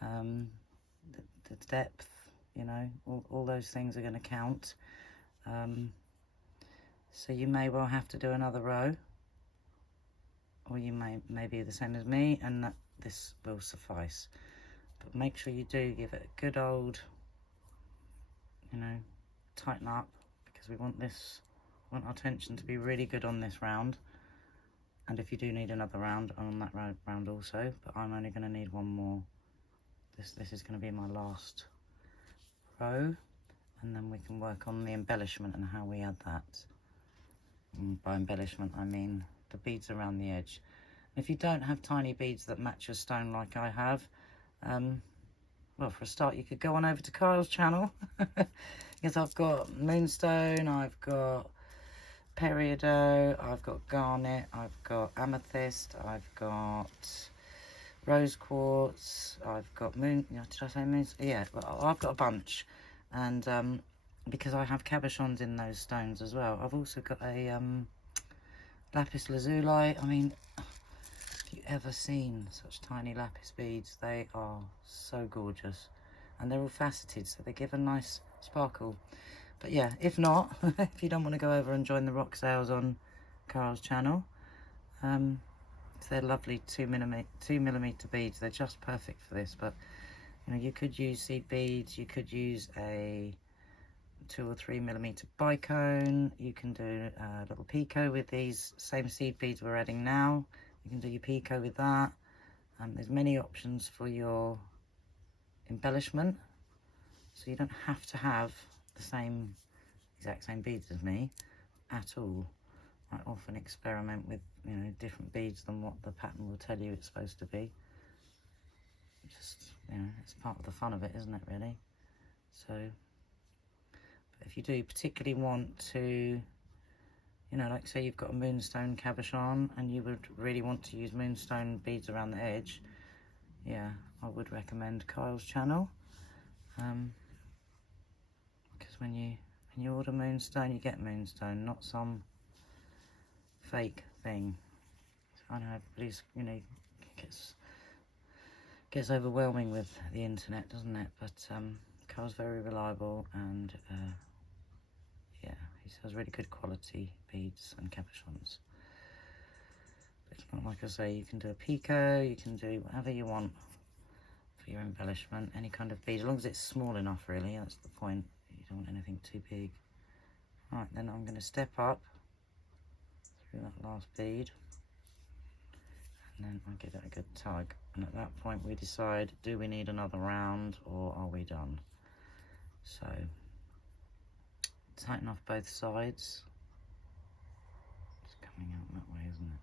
The depth, you know, all those things are going to count. So you may well have to do another row, or you may be the same as me, and this will suffice. But make sure you do give it a good old, you know, tighten up, because we want our tension to be really good on this round. And if you do need another round, on that round also, but I'm only going to need one more. This is going to be my last row, and then we can work on the embellishment and how we add that. And by embellishment, I mean the beads around the edge. If you don't have tiny beads that match your stone like I have, well, for a start, you could go on over to Kyle's channel, because I've got moonstone, I've got peridot, I've got garnet, I've got amethyst, I've got rose quartz, I've got did I say moon? Yeah, well, I've got a bunch. And because I have cabochons in those stones as well. I've also got a lapis lazuli. I mean, have you ever seen such tiny lapis beads? They are so gorgeous, and they're all faceted, so they give a nice sparkle. But yeah, if not, if you don't want to go over and join the rock sales on Carl's channel, they're lovely 2mm beads. They're just perfect for this. But you know, you could use seed beads, you could use a 2 or 3mm bicone, you can do a little picot with these same seed beads we're adding now. You can do your picot with that. There's many options for your embellishment, so you don't have to have the exact same beads as me at all. I often experiment with, you know, different beads than what the pattern will tell you it's supposed to be. Just, you know, it's part of the fun of it, isn't it, really? So, but if you do particularly want to, you know, like say you've got a moonstone cabochon and you would really want to use moonstone beads around the edge, yeah, I would recommend Kyle's channel. Because when you order moonstone, you get moonstone, not some fake thing. So I know everybody's, you know, gets overwhelming with the internet, doesn't it? But Carl's very reliable, and yeah, he sells really good quality beads and cabochons. But it's not, like I say, you can do a picot, you can do whatever you want for your embellishment, any kind of bead, as long as it's small enough, really. That's the point. You don't want anything too big. Right, then I'm going to step up through that last bead, and then I give it a good tug. And at that point we decide, do we need another round or are we done? So tighten off both sides. It's coming out that way, isn't it?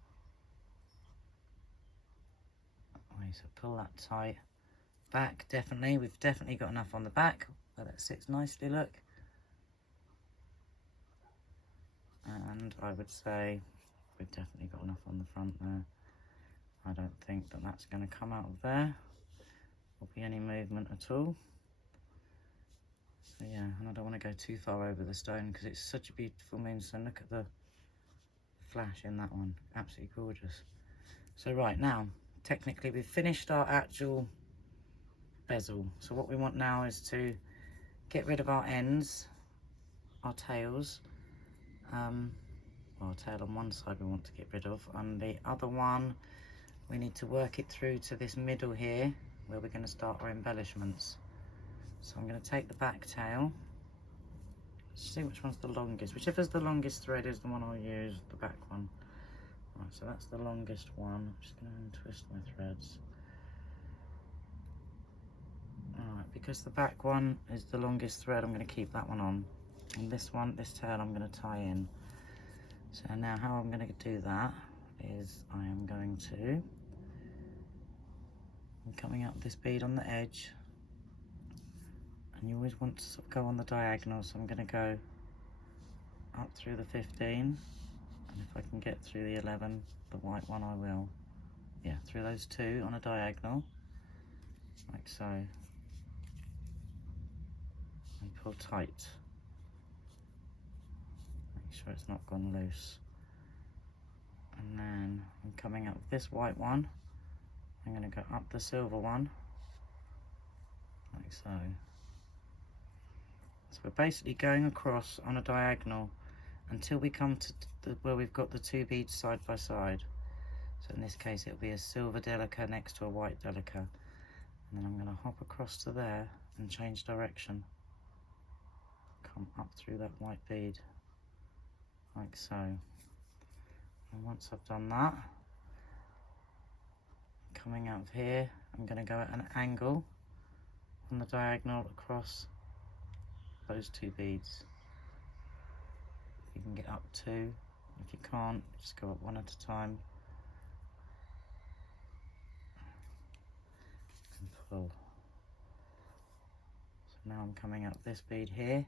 That way, so pull that tight. Back, definitely, we've definitely got enough on the back where that sits nicely, look. And I would say we've definitely got enough on the front there. I don't think that that's going to come out of there or be any movement at all. So yeah, and I don't want to go too far over the stone because it's such a beautiful moonstone. Look at the flash in that one, absolutely gorgeous. So right now, technically we've finished our actual bezel. So what we want now is to get rid of our ends, our tails. Well, tail on one side we want to get rid of. On the other one, we need to work it through to this middle here, where we're going to start our embellishments. So I'm going to take the back tail. Let's see which one's the longest. Whichever's the longest thread is the one I'll use, the back one. Right, so that's the longest one. I'm just going to twist my threads. Alright, because the back one is the longest thread, I'm going to keep that one on. And this one, this tail, I'm going to tie in. So now how I'm going to do that is I am going to, I'm coming out this bead on the edge, and you always want to sort of go on the diagonal, so I'm going to go up through the 15, and if I can get through the 11, the white one, I will. Yeah, through those two on a diagonal, like so, and pull tight. Make sure it's not gone loose. And then I'm coming up this white one, I'm going to go up the silver one, like so. So we're basically going across on a diagonal until we come to where we've got the two beads side by side. So in this case it'll be a silver Delica next to a white Delica. And then I'm going to hop across to there and change direction. Come up through that white bead, like so. And once I've done that, coming out of here, I'm going to go at an angle on the diagonal across those two beads. You can get up two. If you can't, just go up one at a time and pull. So now I'm coming up this bead here,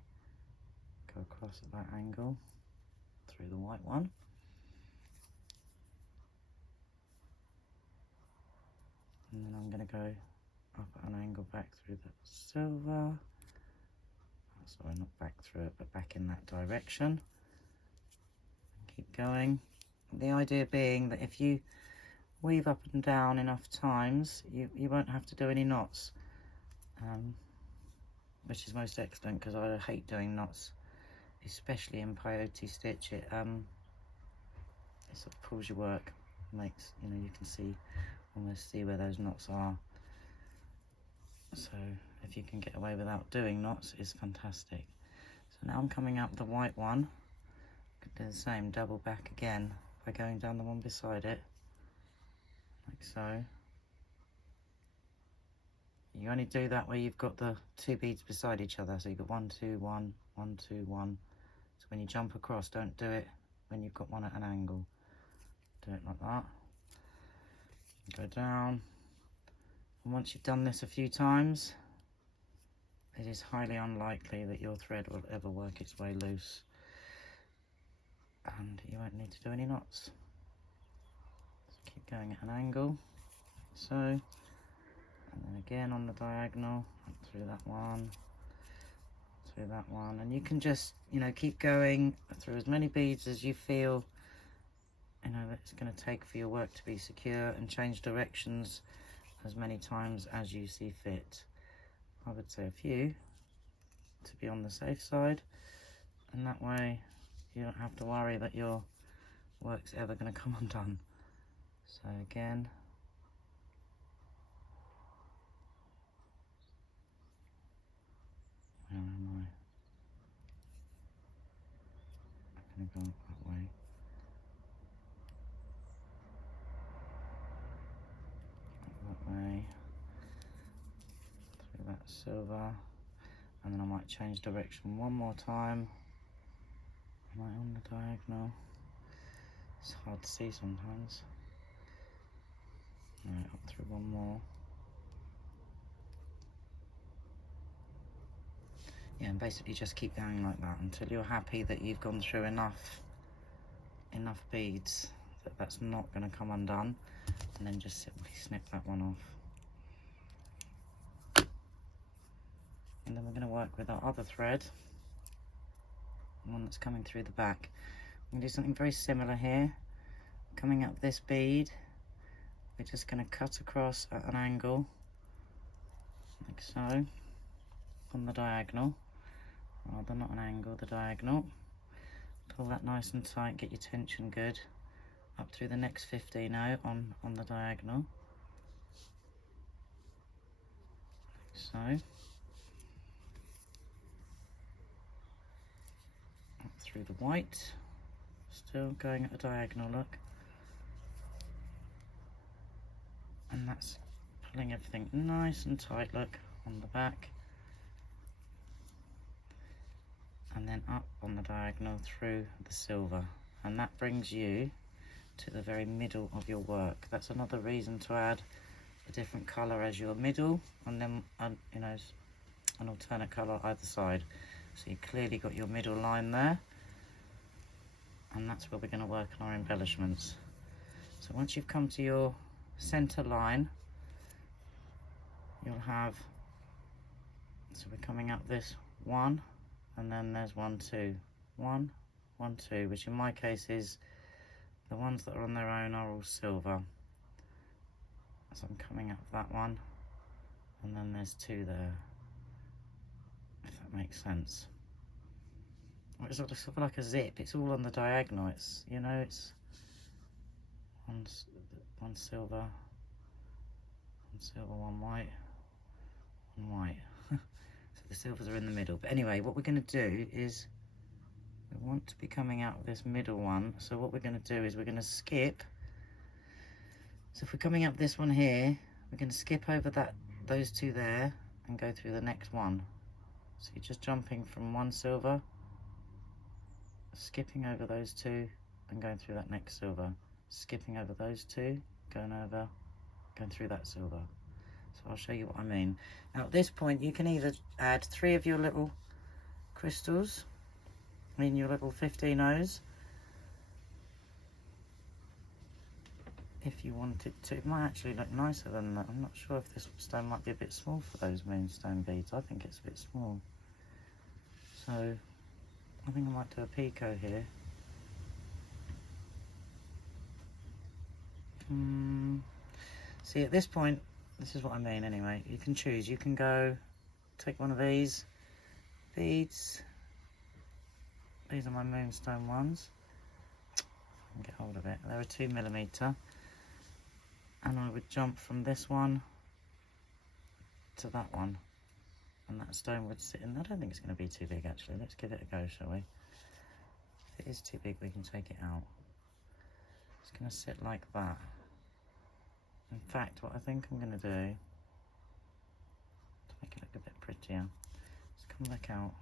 go across at that angle through the white one. And then I'm going to go up at an angle back through the silver, sorry, not back through it, but back in that direction. Keep going. The idea being that if you weave up and down enough times, you won't have to do any knots, which is most excellent, because I hate doing knots, especially in peyote stitch. It sort of pulls your work, makes, you know, you can see, almost see where those knots are. So if you can get away without doing knots, it's fantastic. So now I'm coming up the white one. Do the same, double back again by going down the one beside it, like so. You only do that where you've got the two beads beside each other, so you've got 1 2 1 1 2 1. So when you jump across, don't do it when you've got one at an angle. Do it like that. Go down, and once you've done this a few times, it is highly unlikely that your thread will ever work its way loose, and you won't need to do any knots. So keep going at an angle, so, and then again on the diagonal, up through that one, through that one, and you can just, you know, keep going through as many beads as you feel, you know, that it's going to take for your work to be secure, and change directions as many times as you see fit. I would say a few to be on the safe side, and that way you don't have to worry that your work's ever going to come undone. So again, where am I? I'm going to go that way. That way, through that silver, and then I might change direction one more time. Am I on the diagonal? It's hard to see sometimes. Right, up through one more. Yeah, and basically just keep going like that until you're happy that you've gone through enough beads that that's not going to come undone, and then just simply snip that one off. And then we're going to work with our other thread, the one that's coming through the back. I'm going to do something very similar here. Coming up this bead, we're just going to cut across at an angle, like so, on the diagonal, rather not an angle, the diagonal. Pull that nice and tight, get your tension good, up through the next 15 out on the diagonal, like so. Up through the white, still going at a diagonal, look. And that's pulling everything nice and tight, look, on the back. And then up on the diagonal through the silver. And that brings you to the very middle of your work. That's another reason to add a different colour as your middle, and then, you know, an alternate colour either side. So you clearly got your middle line there. And that's where we're going to work on our embellishments. So once you've come to your centre line, you'll have, so we're coming up this one, and then there's 1 2 1 1 2, which in my case is the ones that are on their own are all silver. So I'm coming up that one, and then there's 2 there, if that makes sense. It's sort of like a zip. It's all on the diagonal. It's, you know, it's one silver, one white, one white. So the silvers are in the middle. But anyway, what we're going to do is we want to be coming out of this middle one. So what we're going to do is we're going to skip. So if we're coming up this one here, we're going to skip over those 2 there and go through the next one. So you're just jumping from one silver, skipping over those 2 and going through that next silver, skipping over those 2, going through that silver. So I'll show you what I mean. Now at this point you can either add 3 of your little crystals in your little 15-Os if you want it to. It might actually look nicer than that. I'm not sure if this stone might be a bit small for those moonstone beads. I think it's a bit small. So I think I might do a picot here. See, at this point, this is what I mean anyway. You can choose. You can go, take one of these beads. These are my moonstone ones. I can get hold of it. They're a 2mm. And I would jump from this one to that one. And that stone would sit in. I don't think it's going to be too big actually. Let's give it a go, shall we? If it is too big, we can take it out. It's going to sit like that. In fact, what I think I'm going to do, to make it look a bit prettier, is come back out.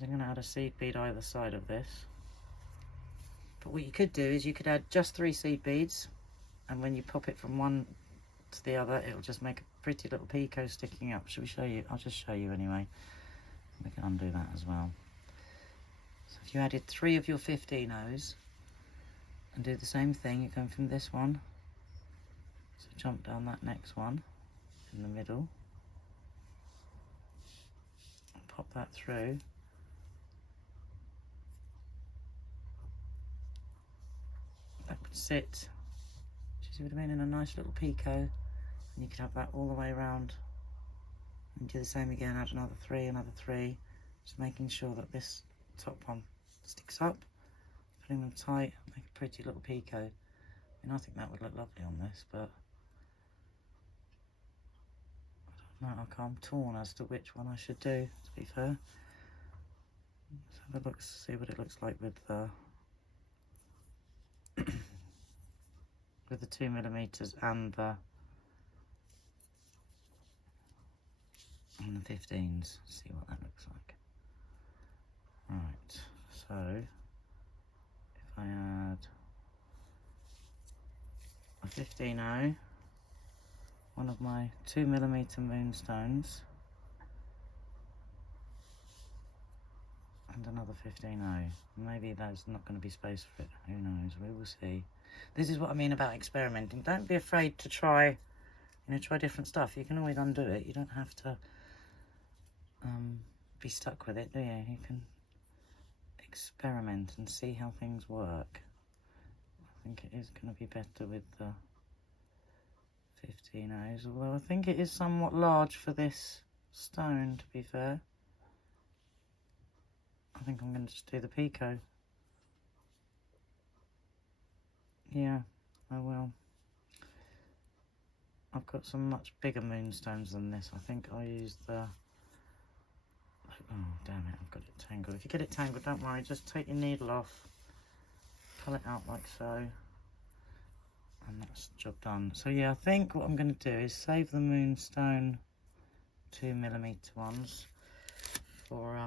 I'm going to add a seed bead either side of this. But what you could do is you could add just 3 seed beads, and when you pop it from one to the other, it'll just make a pretty little picot sticking up. Shall we show you? I'll just show you anyway. We can undo that as well. So if you added 3 of your 15-ohs, and do the same thing, you're going from this one, so jump down that next one in the middle, and pop that through, that would sit, do you see what I mean, in a nice little picot, and you could have that all the way around, and do the same again, add another 3, just making sure that this top one sticks up. Putting them tight, make a pretty little picot. I mean, I think that would look lovely on this, but I don't know, I'm torn as to which one I should do, to be fair. Let's have a look, see what it looks like with the with the 2mm and the 15s. See what that looks like. Right, so I add a 15-oh, one of my 2mm moonstones, and another 15-oh. Maybe there's not going to be space for it, who knows, we will see. This is what I mean about experimenting. Don't be afraid to try, try different stuff. You can always undo it. You don't have to be stuck with it, do you? You can experiment and see how things work. I think it is going to be better with the 15-ohs, although I think it is somewhat large for this stone, to be fair. I think I'm going to just do the picot. Yeah, I will. I've got some much bigger moonstones than this. I think I'll use the... Oh, damn it, I've got it tangled. If you get it tangled, don't worry, just take your needle off, pull it out like so, and that's the job done. So yeah, I think what I'm going to do is save the moonstone 2mm ones for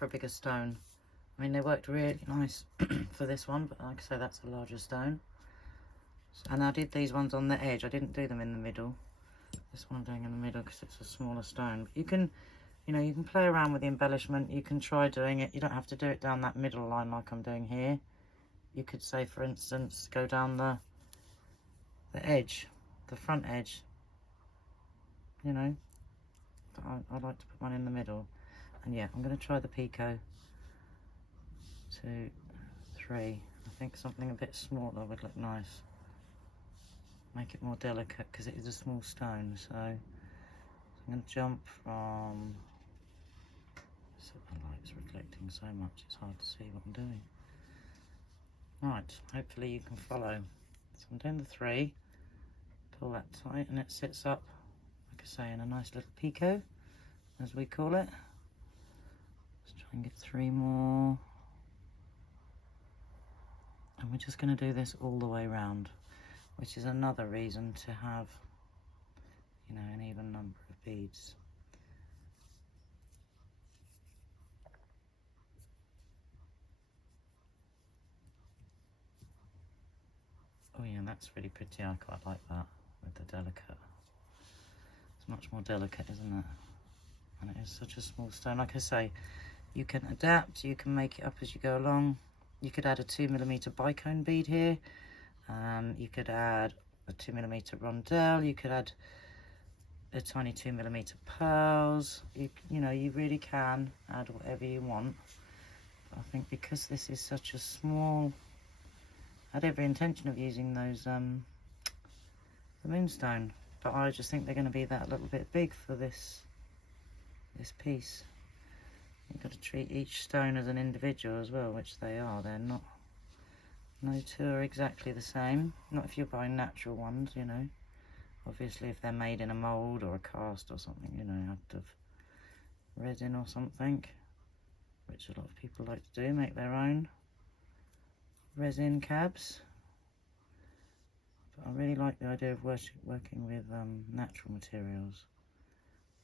a bigger stone. I mean, they worked really nice for this one, but like I say, that's a larger stone. And I did these ones on the edge. I didn't do them in the middle. This one I'm doing in the middle because it's a smaller stone. But you can, you can play around with the embellishment. You can try doing it. You don't have to do it down that middle line like I'm doing here. You could say, for instance, go down the edge, the front edge. I like to put one in the middle. And yeah, I'm going to try the picot. 2, 3. I think something a bit smaller would look nice. Make it more delicate because it is a small stone. So I'm going to jump from... So the light's reflecting so much it's hard to see what I'm doing. Right, hopefully you can follow. So I'm doing the 3. Pull that tight and it sits up, like I say, in a nice little picot, as we call it. Let's try and get 3 more. And we're just going to do this all the way around, which is another reason to have, an even number of beads. Oh yeah, that's really pretty. I quite like that with the delicate. It's much more delicate, isn't it? And it is such a small stone. Like I say, you can adapt, you can make it up as you go along. You could add a 2mm bicone bead here. You could add a 2mm rondelle. You could add a tiny 2mm pearls. You know, you really can add whatever you want. But I think because this is such a small, I had every intention of using those the moonstone, but I just think they're going to be that little bit big for this piece. You've got to treat each stone as an individual as well, which they are. They're not, no two are exactly the same. Not if you're buying natural ones, you know. Obviously, if they're made in a mould or a cast or something, you know, out of resin or something, which a lot of people like to do, make their own resin cabs. But I really like the idea of working with natural materials.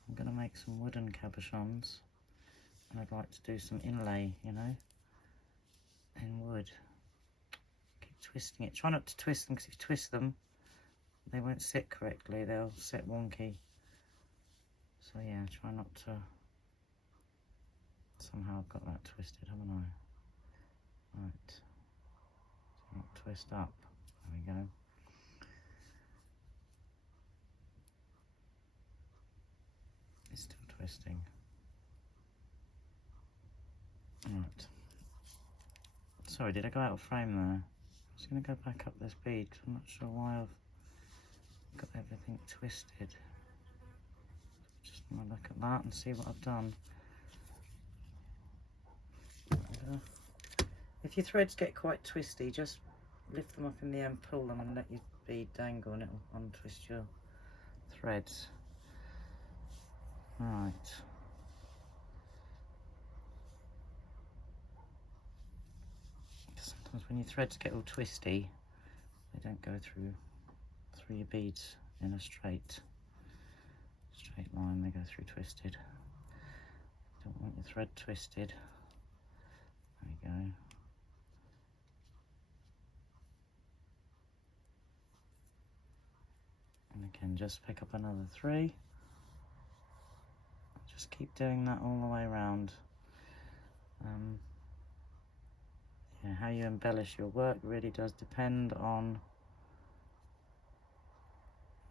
I'm going to make some wooden cabochons, and I'd like to do some inlay, you know, in wood. Keep twisting it. Try not to twist them, because if you twist them, they won't sit correctly. They'll sit wonky. So yeah, try not to. Somehow I've got that twisted, haven't I? Right. So not twist up. There we go. It's still twisting. Right. Sorry, did I go out of frame there? I was going to go back up this bead because I'm not sure why I've got everything twisted. Just want to look at that and see what I've done. If your threads get quite twisty, just lift them up in the air and pull them and let your bead dangle, and it'll untwist your threads. Right. Sometimes when your threads get all twisty, they don't go through your beads in a straight line. They go through twisted. Don't want your thread twisted. There you go. And again, just pick up another 3. Just keep doing that all the way around. Yeah, how you embellish your work really does depend on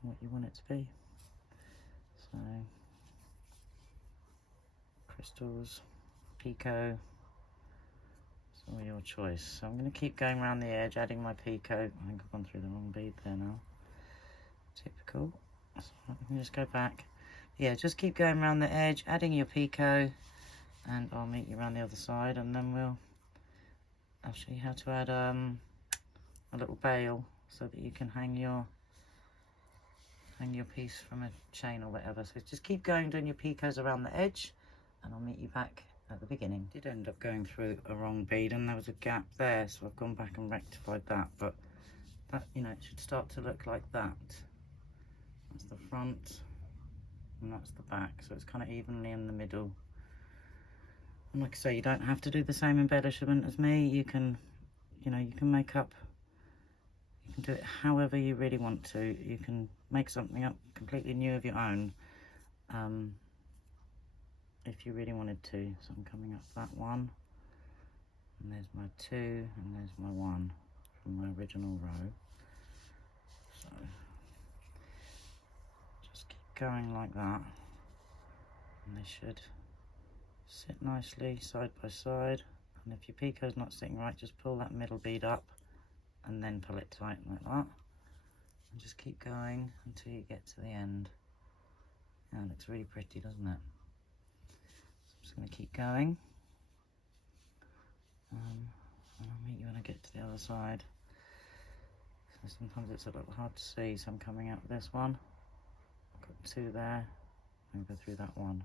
what you want it to be. So, crystals, picot, it's all your choice. So I'm going to keep going around the edge, adding my picot. I think I've gone through the wrong bead there now. Typical. So let me just go back. Yeah, just keep going around the edge, adding your picot, and I'll meet you around the other side, and then I'll show you how to add a little bail so that you can hang your piece from a chain or whatever. So just keep going, doing your picots around the edge, and I'll meet you back at the beginning. Did end up going through a wrong bead, and there was a gap there, so I've gone back and rectified that. But that, you know, it should start to look like that. That's the front, and that's the back, so it's kind of evenly in the middle. And like I say, you don't have to do the same embellishment as me. You can, you know, you can make up, you can do it however you really want to. You can make something up completely new of your own, if you really wanted to. So I'm coming up that one, and there's my 2, and there's my 1 from my original row. So just keep going like that, and they should sit nicely side by side. And if your picot's not sitting right, just pull that middle bead up and then pull it tight like that, and just keep going until you get to the end. Yeah, it looks really pretty, doesn't it? So I'm just going to keep going, and I'll meet you when I get to the other side. So sometimes it's a little hard to see, so I'm coming out with this one. I've got 2 there, and go through that one.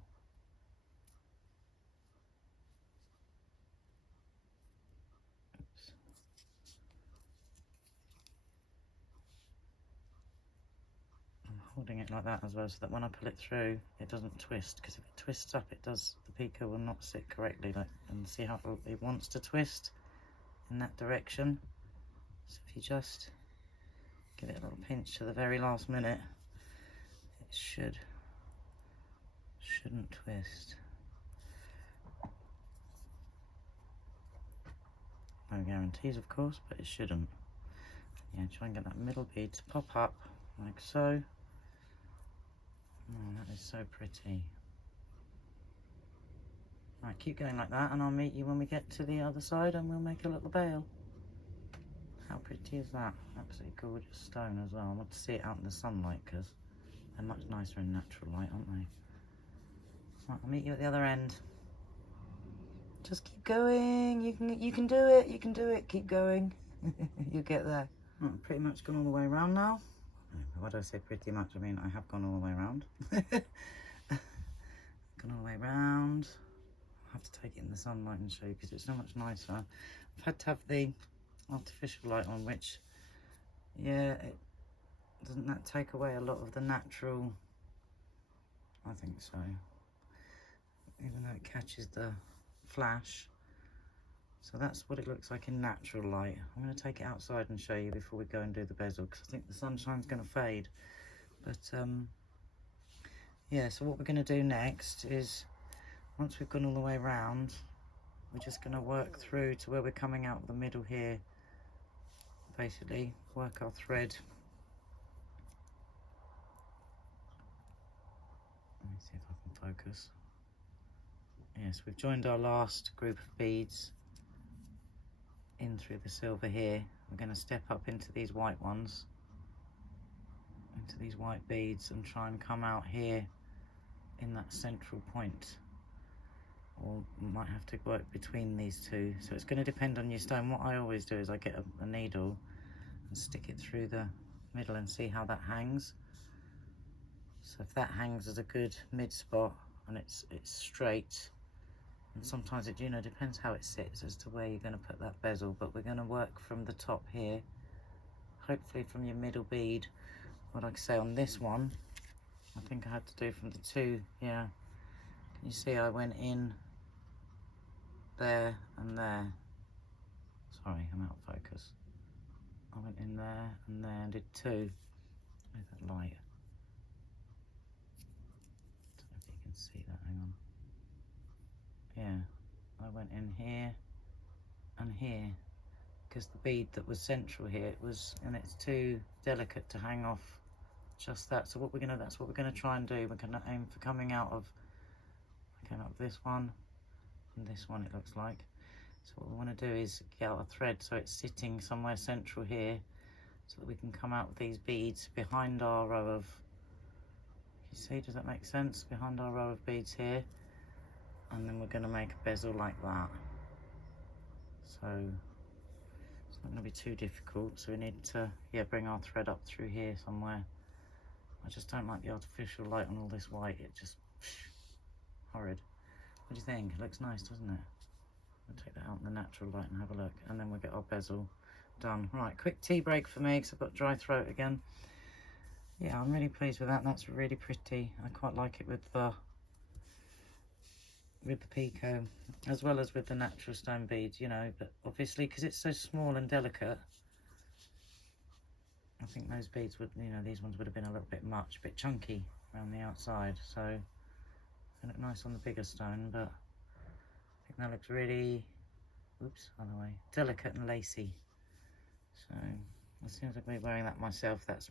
Holding it like that as well, so that when I pull it through, it doesn't twist, because if it twists up, the picot will not sit correctly. Like, and see how it wants to twist in that direction. So if you just give it a little pinch to the very last minute, it shouldn't twist. No guarantees, of course, but it shouldn't. Yeah, try and get that middle bead to pop up like so. Oh, that is so pretty. Right, keep going like that and I'll meet you when we get to the other side and we'll make a little veil. How pretty is that? Absolutely gorgeous stone as well. I want to see it out in the sunlight because they're much nicer in natural light, aren't they? Right, I'll meet you at the other end. Just keep going. You can do it. You can do it. Keep going. You get there. Right, I'm pretty much gone all the way around now. Why do I say pretty much? I mean, I have gone all the way around. Gone all the way around. I'll have to take it in the sunlight and show you because it's so much nicer. I've had to have the artificial light on, which, yeah, doesn't that take away a lot of the natural? I think so. Even though it catches the flash. So that's what it looks like in natural light. I'm going to take it outside and show you before we go and do the bezel because I think the sunshine's going to fade. But yeah, so what we're going to do next is, once we've gone all the way around, we're just going to work through to where we're coming out of the middle here. Basically, work our thread. Let me see if I can focus. Yes, we've joined our last group of beads in through the silver here. We're going to step up into these white ones, into these white beads, and try and come out here in that central point. Or we might have to work between these two. So it's going to depend on your stone. What I always do is I get a needle and stick it through the middle and see how that hangs. So if that hangs as a good mid spot and it's straight, and sometimes it, you know, depends how it sits as to where you're going to put that bezel, but we're going to work from the top here, hopefully from your middle bead. What I say on this one, I think I had to do from the two, yeah. Can you see I went in there and there? Sorry, I'm out of focus. I went in there and there and did two. Where's that light? I don't know if you can see that, hang on. Yeah, I went in here and here because the bead that was central here, it was, and it's too delicate to hang off just that. So that's what we're gonna try and do. We're gonna aim for coming out of this one and this one, it looks like. So what we want to do is get out a thread so it's sitting somewhere central here, so that we can come out with these beads behind our row of, you see, does that make sense? Behind our row of beads here, and then we're going to make a bezel like that. So it's not going to be too difficult. So we need to, yeah, bring our thread up through here somewhere. I just don't like the artificial light on all this white. It just, horrid. What do you think? It looks nice, doesn't it? We'll take that out in the natural light and have a look, and then we'll get our bezel done. Right, quick tea break for me because I've got dry throat again. Yeah, I'm really pleased with that. That's really pretty. I quite like it with the Pico, as well as with the natural stone beads, you know, but obviously because it's so small and delicate, I think those beads would, you know, these ones would have been a little bit much, a bit chunky around the outside, so they look nice on the bigger stone, but I think that looks really, oops, other way, delicate and lacy. So as soon as I be wearing that myself, that's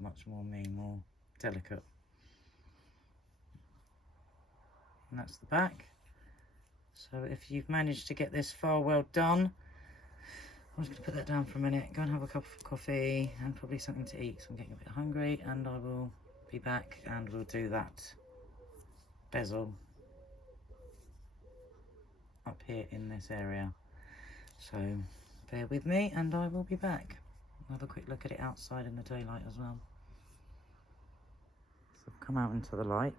much more me, more delicate. And that's the back. So if you've managed to get this far, well done. I'm just going to put that down for a minute, go and have a cup of coffee and probably something to eat, so I'm getting a bit hungry, and I will be back and we'll do that bezel up here in this area. So bear with me and I will be back. I'll have a quick look at it outside in the daylight as well. So I've come out into the light,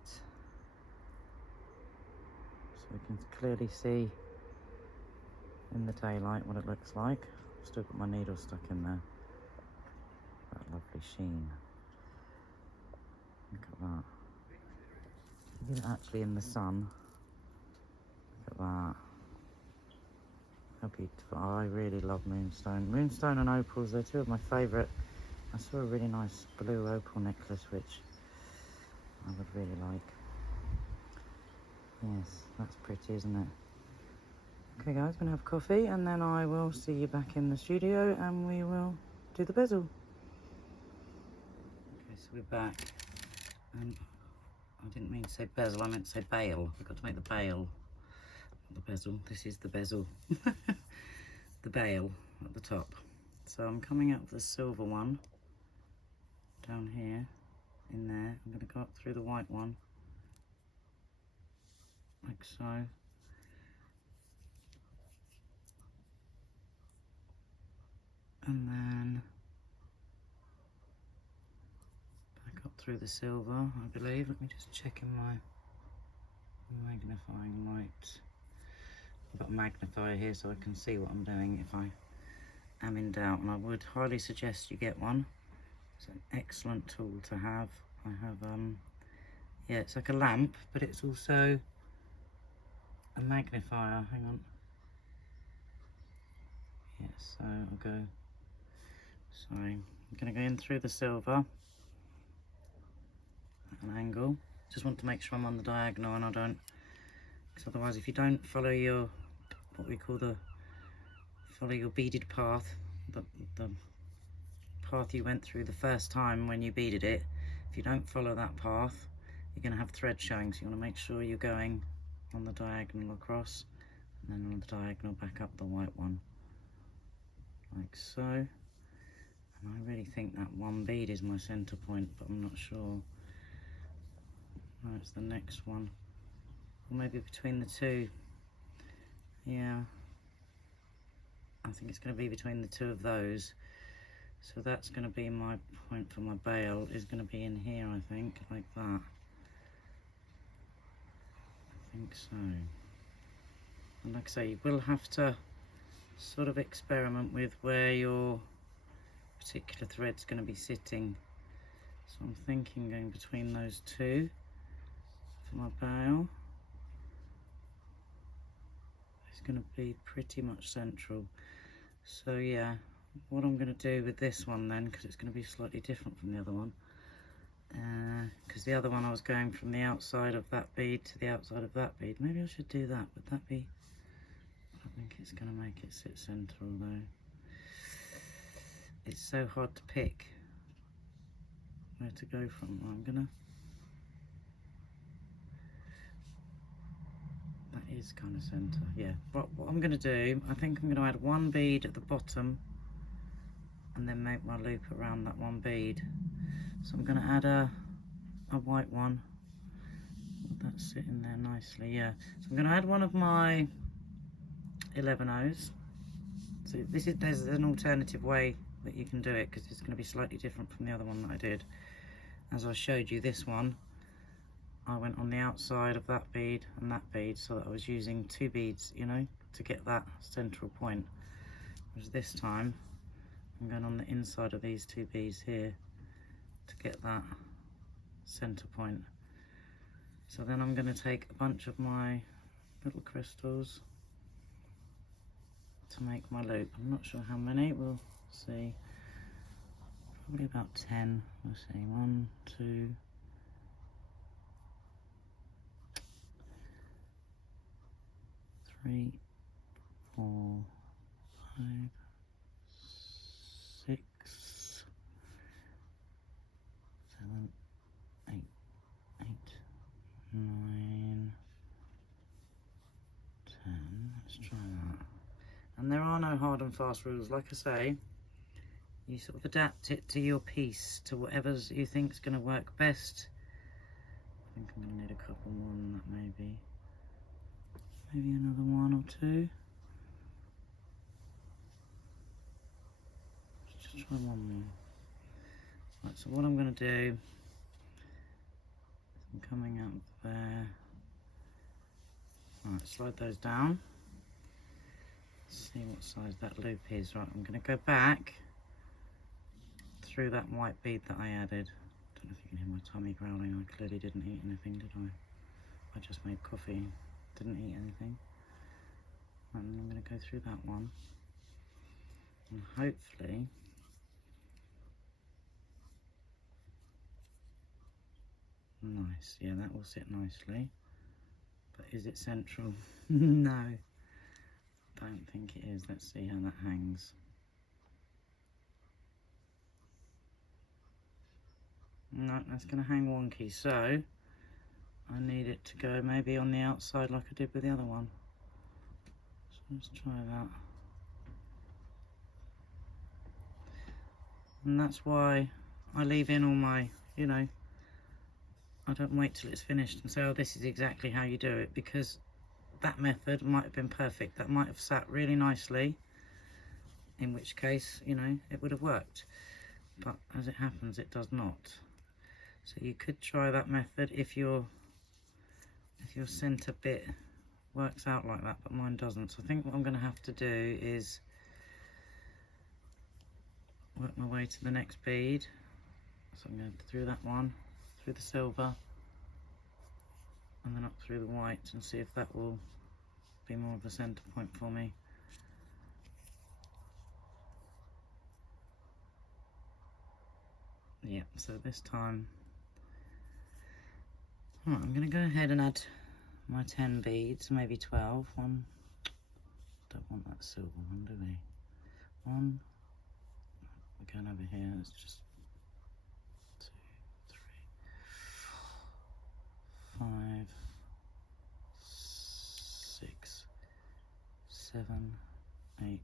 so we can clearly see in the daylight what it looks like. I've still got my needle stuck in there. That lovely sheen. Look at that. Look at it actually in the sun. Look at that. How beautiful. Oh, I really love moonstone. Moonstone and opals, they're two of my favourite. I saw a really nice blue opal necklace, which I would really like. Yes, that's pretty, isn't it? Okay guys, I'm gonna have coffee and then I will see you back in the studio and we will do the bezel. Okay, so we're back and I didn't mean to say bezel, I meant to say bail. I've got to make the bail, not the bezel. This is the bezel. The bail at the top. So I'm coming out with the silver one down here, in there. I'm going to go up through the white one, like so. And then back up through the silver, I believe. Let me just check in my magnifying light. I've got a magnifier here so I can see what I'm doing if I am in doubt, and I would highly suggest you get one. It's an excellent tool to have. I have, yeah, it's like a lamp, but it's also a magnifier. Hang on. Yes, so I'll go, sorry, I'm going to go in through the silver at an angle. Just want to make sure I'm on the diagonal and I don't, because otherwise if you don't follow your, what we call follow your beaded path, the path you went through the first time when you beaded it, if you don't follow that path, you're going to have thread showing, so you want to make sure you're going on the diagonal across, and then on the diagonal back up the white one, like so. And I really think that one bead is my center point, but I'm not sure. No, it's the next one, or maybe between the two. Yeah, I think it's going to be between the two of those. So that's going to be my point for my bail, is going to be in here, I think, like that. I think so. And like I say, you will have to sort of experiment with where your particular thread's going to be sitting. So I'm thinking going between those two for my bail. It's going to be pretty much central. So yeah, what I'm going to do with this one then, because it's going to be slightly different from the other one, because the other one I was going from the outside of that bead to the outside of that bead. Maybe I should do that. Would that be, I don't think it's going to make it sit central though. It's so hard to pick where to go from. I'm gonna, that is kind of center, yeah. But what I'm gonna do, I think I'm gonna add one bead at the bottom and then make my loop around that one bead. So I'm gonna add a white one. That's sitting there nicely, yeah. So I'm gonna add one of my 11/0s. So there's an alternative way that you can do it, because it's going to be slightly different from the other one that I did. As I showed you, this one I went on the outside of that bead and that bead, so that I was using two beads, you know, to get that central point. Whereas this time I'm going on the inside of these two beads here to get that center point. So then I'm going to take a bunch of my little crystals to make my loop. I'm not sure how many, we'll see. Probably about 10. We'll see. 1, 2, 3, 4, 5, 6, 7, 8, 9, 10. Let's try that. And there are no hard and fast rules. Like I say, you sort of adapt it to your piece, to whatever you think is going to work best. I think I'm going to need a couple more than that, maybe. Maybe another 1 or 2. Let's just try one more. Right, so what I'm going to do, I'm coming out there. Right, slide those down. See what size that loop is. Right, I'm going to go back through that white bead that I added. Don't know if you can hear my tummy growling. I clearly didn't eat anything, did I? I just made coffee, didn't eat anything. And I'm going to go through that one, and hopefully nice. Yeah, that will sit nicely. But is it central? No. Don't think it is. Let's see how that hangs. No, that's going to hang wonky. So I need it to go maybe on the outside like I did with the other one. So let's try that. And that's why I leave in all my, you know, I don't wait till it's finished and say, oh, this is exactly how you do it, because that method might have been perfect. That might have sat really nicely, in which case, you know, it would have worked. But as it happens, it does not. So you could try that method if your center bit works out like that, but mine doesn't. So I think what I'm going to have to do is work my way to the next bead. So I'm going through that one, through the silver, and then up through the white, and see if that will be more of a center point for me. Yeah, so this time, right, I'm going to go ahead and add my 10 beads, maybe 12. One, don't want that silver one, do we? One, we're going over here, it's just 2, 3, 4, 5, 6, 7, 8,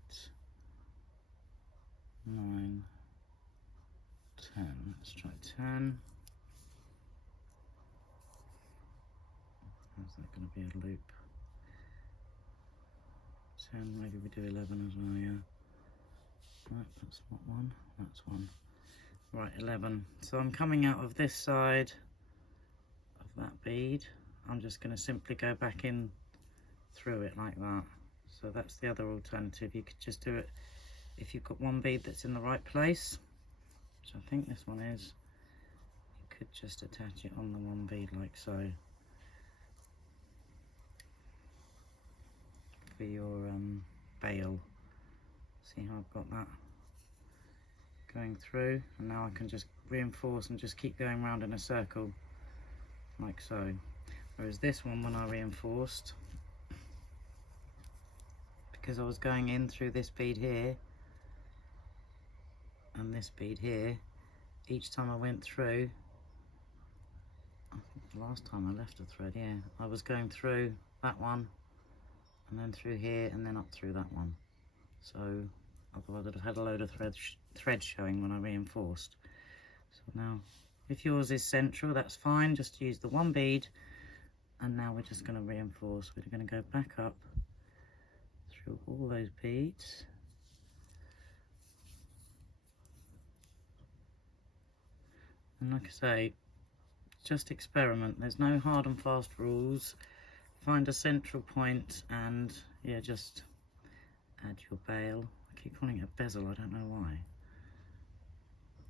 9, 10. Let's try 10. How's that going to be a loop? 10, maybe we do 11 as well, yeah. Right, that's not one, that's one. Right, 11. So I'm coming out of this side of that bead. I'm just going to simply go back in through it like that. So that's the other alternative. You could just do it if you've got one bead that's in the right place, which I think this one is. You could just attach it on the one bead like so. For your bail. See how I've got that going through, and now I can just reinforce and just keep going round in a circle like so. Whereas this one, when I reinforced, because I was going in through this bead here and this bead here, each time I went through, I think the last time I left a thread, yeah, I was going through that one and then through here and then up through that one. So otherwise I'd have had a load of thread showing when I reinforced. So now, if yours is central, that's fine, just use the one bead, and now we're just going to reinforce. We're going to go back up through all those beads. And like I say, just experiment. There's no hard and fast rules. Find a central point and, yeah, just add your bail. I keep calling it a bezel, I don't know why.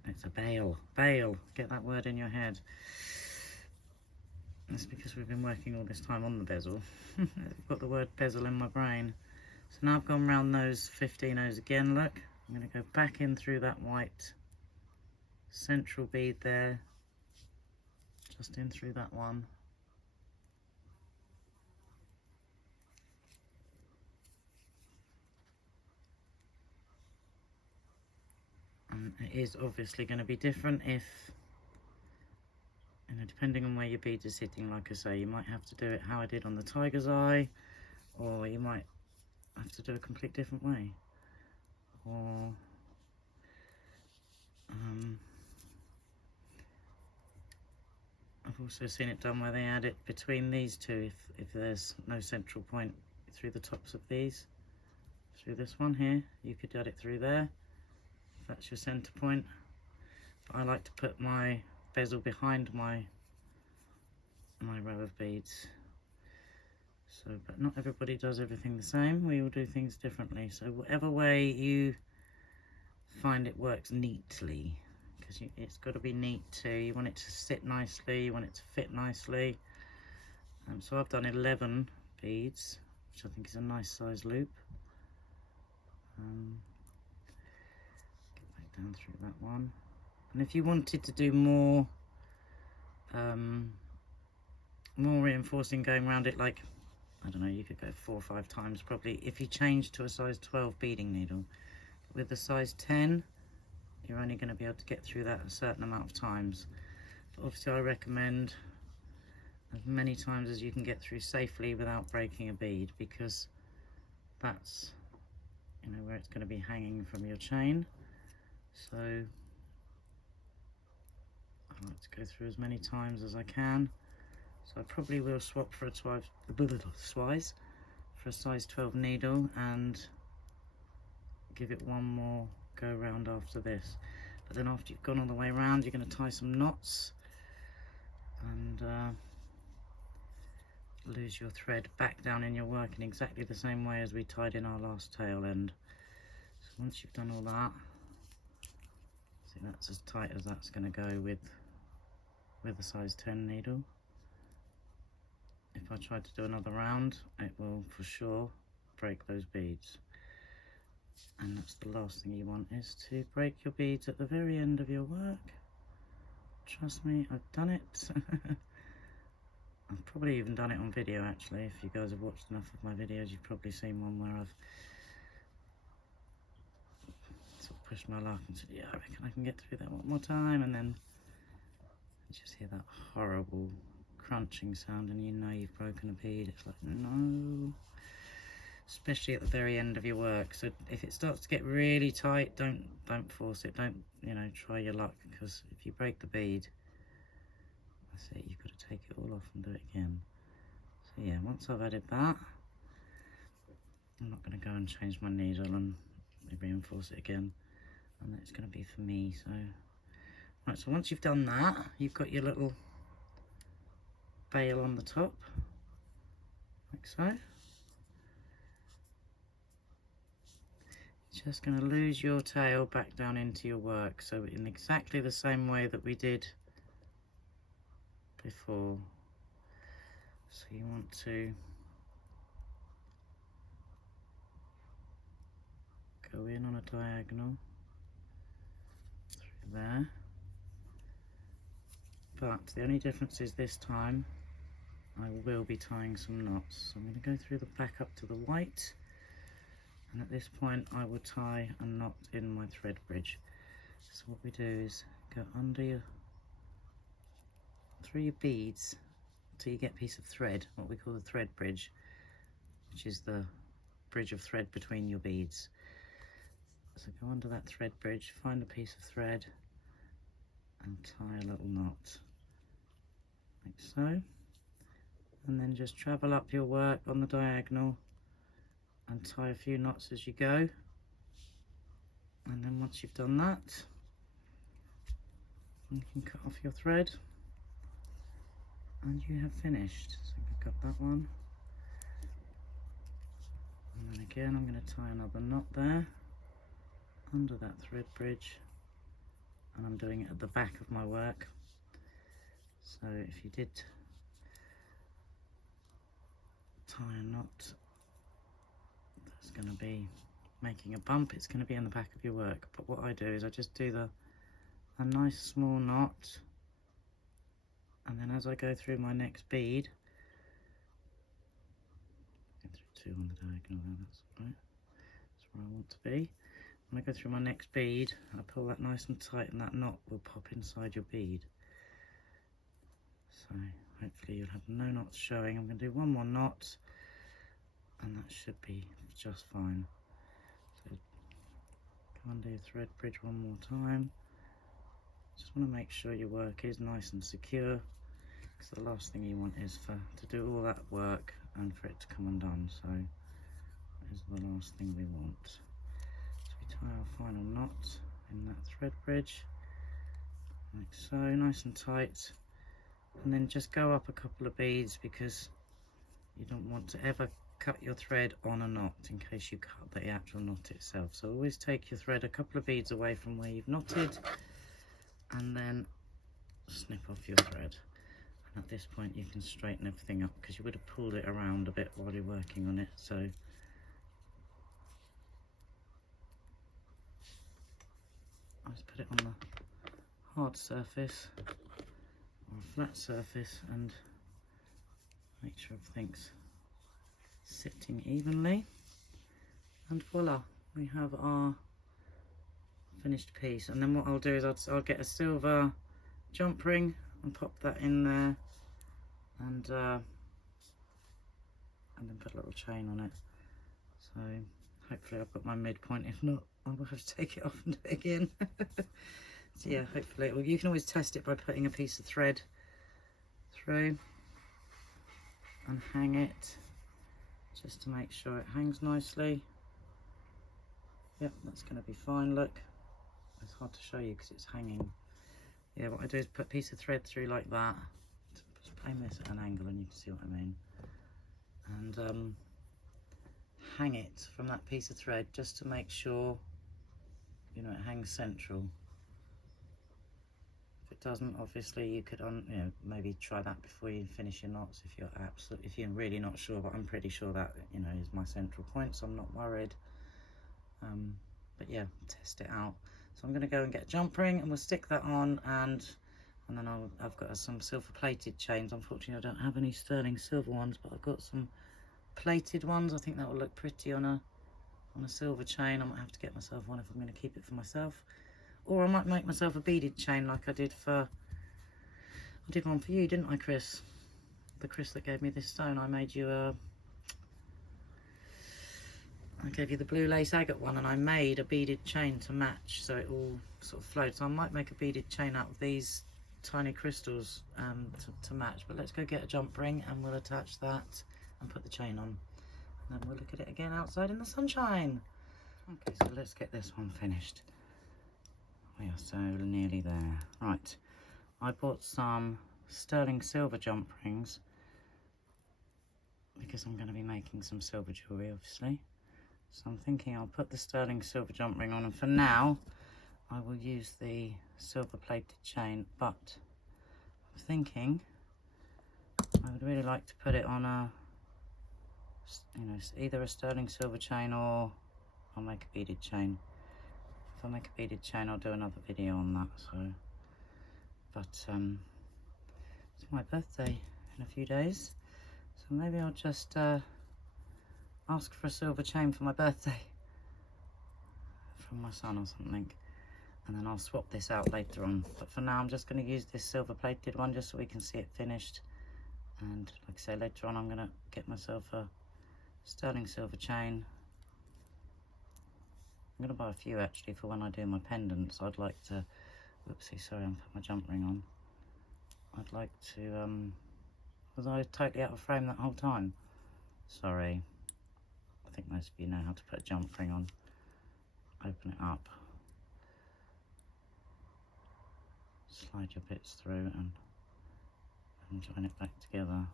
It's a bail. Bail. Get that word in your head. That's because we've been working all this time on the bezel. I've got the word bezel in my brain. So now I've gone round those 15 O's again, look. I'm going to go back in through that white central bead there. Just in through that one. And it is obviously going to be different if, you know, depending on where your bead is sitting, like I say, you might have to do it how I did on the tiger's eye, or you might have to do a complete different way. Or I've also seen it done where they add it between these two if there's no central point through the tops of these. Through this one here, you could add it through there, if that's your center point. But I like to put my bezel behind my row of beads. So, but not everybody does everything the same. We all do things differently. So whatever way you find it works neatly, because it's got to be neat too. You want it to sit nicely, you want it to fit nicely. So I've done 11 beads, which I think is a nice size loop. Get back down through that one. And if you wanted to do more reinforcing going around it, like, I don't know, you could go 4 or 5 times probably if you change to a size 12 beading needle. With the size 10, you're only going to be able to get through that a certain amount of times. But obviously I recommend as many times as you can get through safely without breaking a bead, because that's, you know, where it's going to be hanging from your chain. So I like to go through as many times as I can. So I probably will swap for a size 12 needle and give it one more go round after this. But then after you've gone all the way around, you're going to tie some knots and lose your thread back down in your work in exactly the same way as we tied in our last tail end. So once you've done all that, see, that's as tight as that's going to go with a size 10 needle. If I try to do another round, it will for sure break those beads. And that's the last thing you want, is to break your beads at the very end of your work. Trust me, I've done it. I've probably even done it on video actually. If you guys have watched enough of my videos, you've probably seen one where I've sort of pushed my luck and said, yeah, I reckon I can get through that one more time, and then you just hear that horrible crunching sound and you know you've broken a bead. It's like, no. Especially at the very end of your work. So if it starts to get really tight, don't force it. Don't, you know, try your luck, because if you break the bead, that's it, you've got to take it all off and do it again. So yeah, once I've added that, I'm not going to go and change my needle and reinforce it again, and it's going to be for me. So right, so once you've done that, you've got your little bail on the top, like so. Just going to lose your tail back down into your work, so in exactly the same way that we did before. So you want to go in on a diagonal through there, but the only difference is this time I will be tying some knots. So I'm going to go through the back up to the white, and at this point I will tie a knot in my thread bridge. So what we do is go under through your beads till you get a piece of thread, what we call the thread bridge, which is the bridge of thread between your beads. So go under that thread bridge, find a piece of thread and tie a little knot, like so, and then just travel up your work on the diagonal and tie a few knots as you go. And then once you've done that, you can cut off your thread and you have finished. So we've got that one, and then again I'm going to tie another knot there under that thread bridge, and I'm doing it at the back of my work. So if you did tie a knot that's going to be making a bump, it's going to be in the back of your work. But what I do is I just do a nice small knot, and then as I go through my next bead, get through two on the diagonal there, that's right, that's where I want to be. When I go through my next bead, I pull that nice and tight, and that knot will pop inside your bead. So hopefully you'll have no knots showing. I'm going to do one more knot, and that should be just fine. So go under your thread bridge one more time. Just want to make sure your work is nice and secure, because the last thing you want is to do all that work and for it to come undone. So that is the last thing we want. So we tie our final knot in that thread bridge, like so, nice and tight, and then just go up a couple of beads, because you don't want to ever cut your thread on a knot in case you cut the actual knot itself. So always take your thread a couple of beads away from where you've knotted, and then snip off your thread. And at this point you can straighten everything up, because you would have pulled it around a bit while you're working on it. So I just put it on the hard surface or a flat surface and make sure everything's sitting evenly, and voila, we have our finished piece. And then what I'll do is I'll get a silver jump ring and pop that in there and then put a little chain on it. So hopefully I've got my midpoint. If not, I will have to take it off and do it again. So yeah, hopefully you can always test it by putting a piece of thread through and hang it, just to make sure it hangs nicely. Yep, that's going to be fine. Look, it's hard to show you because it's hanging. Yeah, what I do is put a piece of thread through like that. Just aim this at an angle and you can see what I mean. And hang it from that piece of thread just to make sure, you know, it hangs central. If it doesn't, obviously you could you know, maybe try that before you finish your knots if you're really not sure, but I'm pretty sure that, you know, is my central point, so I'm not worried. But yeah, test it out. So I'm going to go and get a jump ring and we'll stick that on, and then I've got some silver plated chains. Unfortunately I don't have any sterling silver ones, but I've got some plated ones. I think that will look pretty on a silver chain. I might have to get myself one if I'm going to keep it for myself, or I might make myself a beaded chain like I did one for you, didn't I, Chris? The Chris that gave me this stone, I made you I gave you the blue lace agate one, and I made a beaded chain to match, so it all sort of flowed. So I might make a beaded chain out of these tiny crystals to match. But let's go get a jump ring and we'll attach that and put the chain on, and then we'll look at it again outside in the sunshine. Okay, so let's get this one finished. We are so nearly there. Right, I bought some sterling silver jump rings because I'm going to be making some silver jewellery, obviously. So I'm thinking I'll put the sterling silver jump ring on, and for now I will use the silver plated chain, but I'm thinking I would really like to put it on a, you know, either a sterling silver chain or I'll make a beaded chain. If I make a beaded chain I'll do another video on that. So, but it's my birthday in a few days, so maybe I'll just ask for a silver chain for my birthday from my son or something, and then I'll swap this out later on. But for now I'm just going to use this silver plated one just so we can see it finished, and like I say, later on I'm going to get myself a sterling silver chain. I'm going to buy a few actually for when I do my pendants. I'd like to, whoopsie, sorry, I put my jump ring on. I'd like to, was I totally out of frame that whole time? Sorry. I think most of you know how to put a jump ring on. Open it up, slide your bits through and join it back together.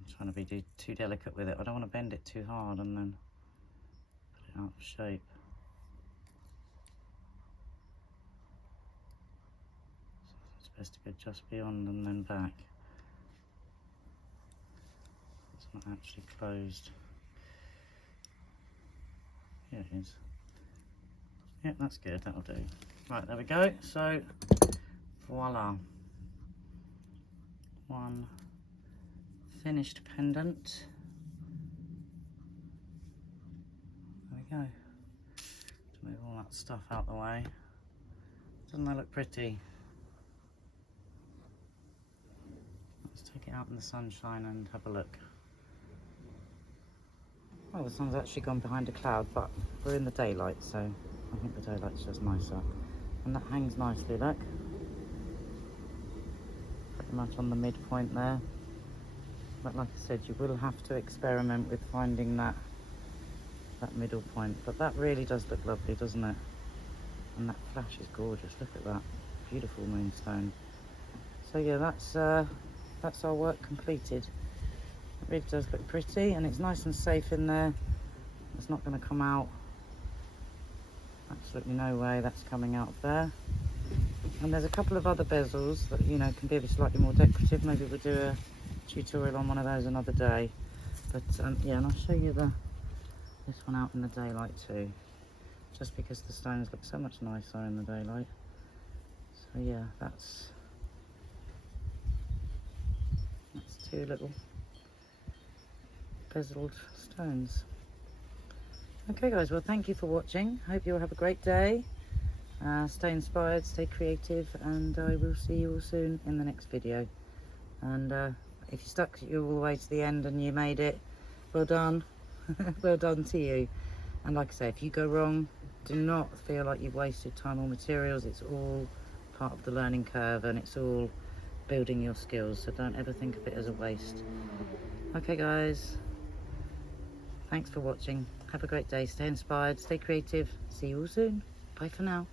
I'm trying to be too delicate with it. I don't want to bend it too hard and then put it out of shape. So it's best to go just beyond and then back. It's not actually closed. Here it is. Yep, that's good, that'll do. Right, there we go. So, voila. One finished pendant. There we go. To move all that stuff out the way. Doesn't that look pretty? Let's take it out in the sunshine and have a look. Well, the sun's actually gone behind a cloud, but we're in the daylight, so I think the daylight's just nicer. And that hangs nicely, look. Pretty much on the midpoint there. But like I said, you will have to experiment with finding that middle point. But that really does look lovely, doesn't it? And that flash is gorgeous. Look at that beautiful moonstone. So yeah, that's our work completed. It really does look pretty, and it's nice and safe in there. It's not going to come out. Absolutely no way that's coming out of there. And there's a couple of other bezels that, you know, can be a bit slightly more decorative. Maybe we'll do a tutorial on one of those another day. But yeah, and I'll show you this one out in the daylight too, just because the stones look so much nicer in the daylight. So yeah, that's two little bezeled stones. Okay guys, well thank you for watching. Hope you'll have a great day, Stay inspired, stay creative, and I will see you all soon in the next video. And if you stuck all the way to the end and you made it, well done. Well done to you. And like I say, if you go wrong, do not feel like you've wasted time or materials. It's all part of the learning curve, and it's all building your skills, so don't ever think of it as a waste. Okay guys, thanks for watching. Have a great day. Stay inspired, stay creative. See you all soon. Bye for now.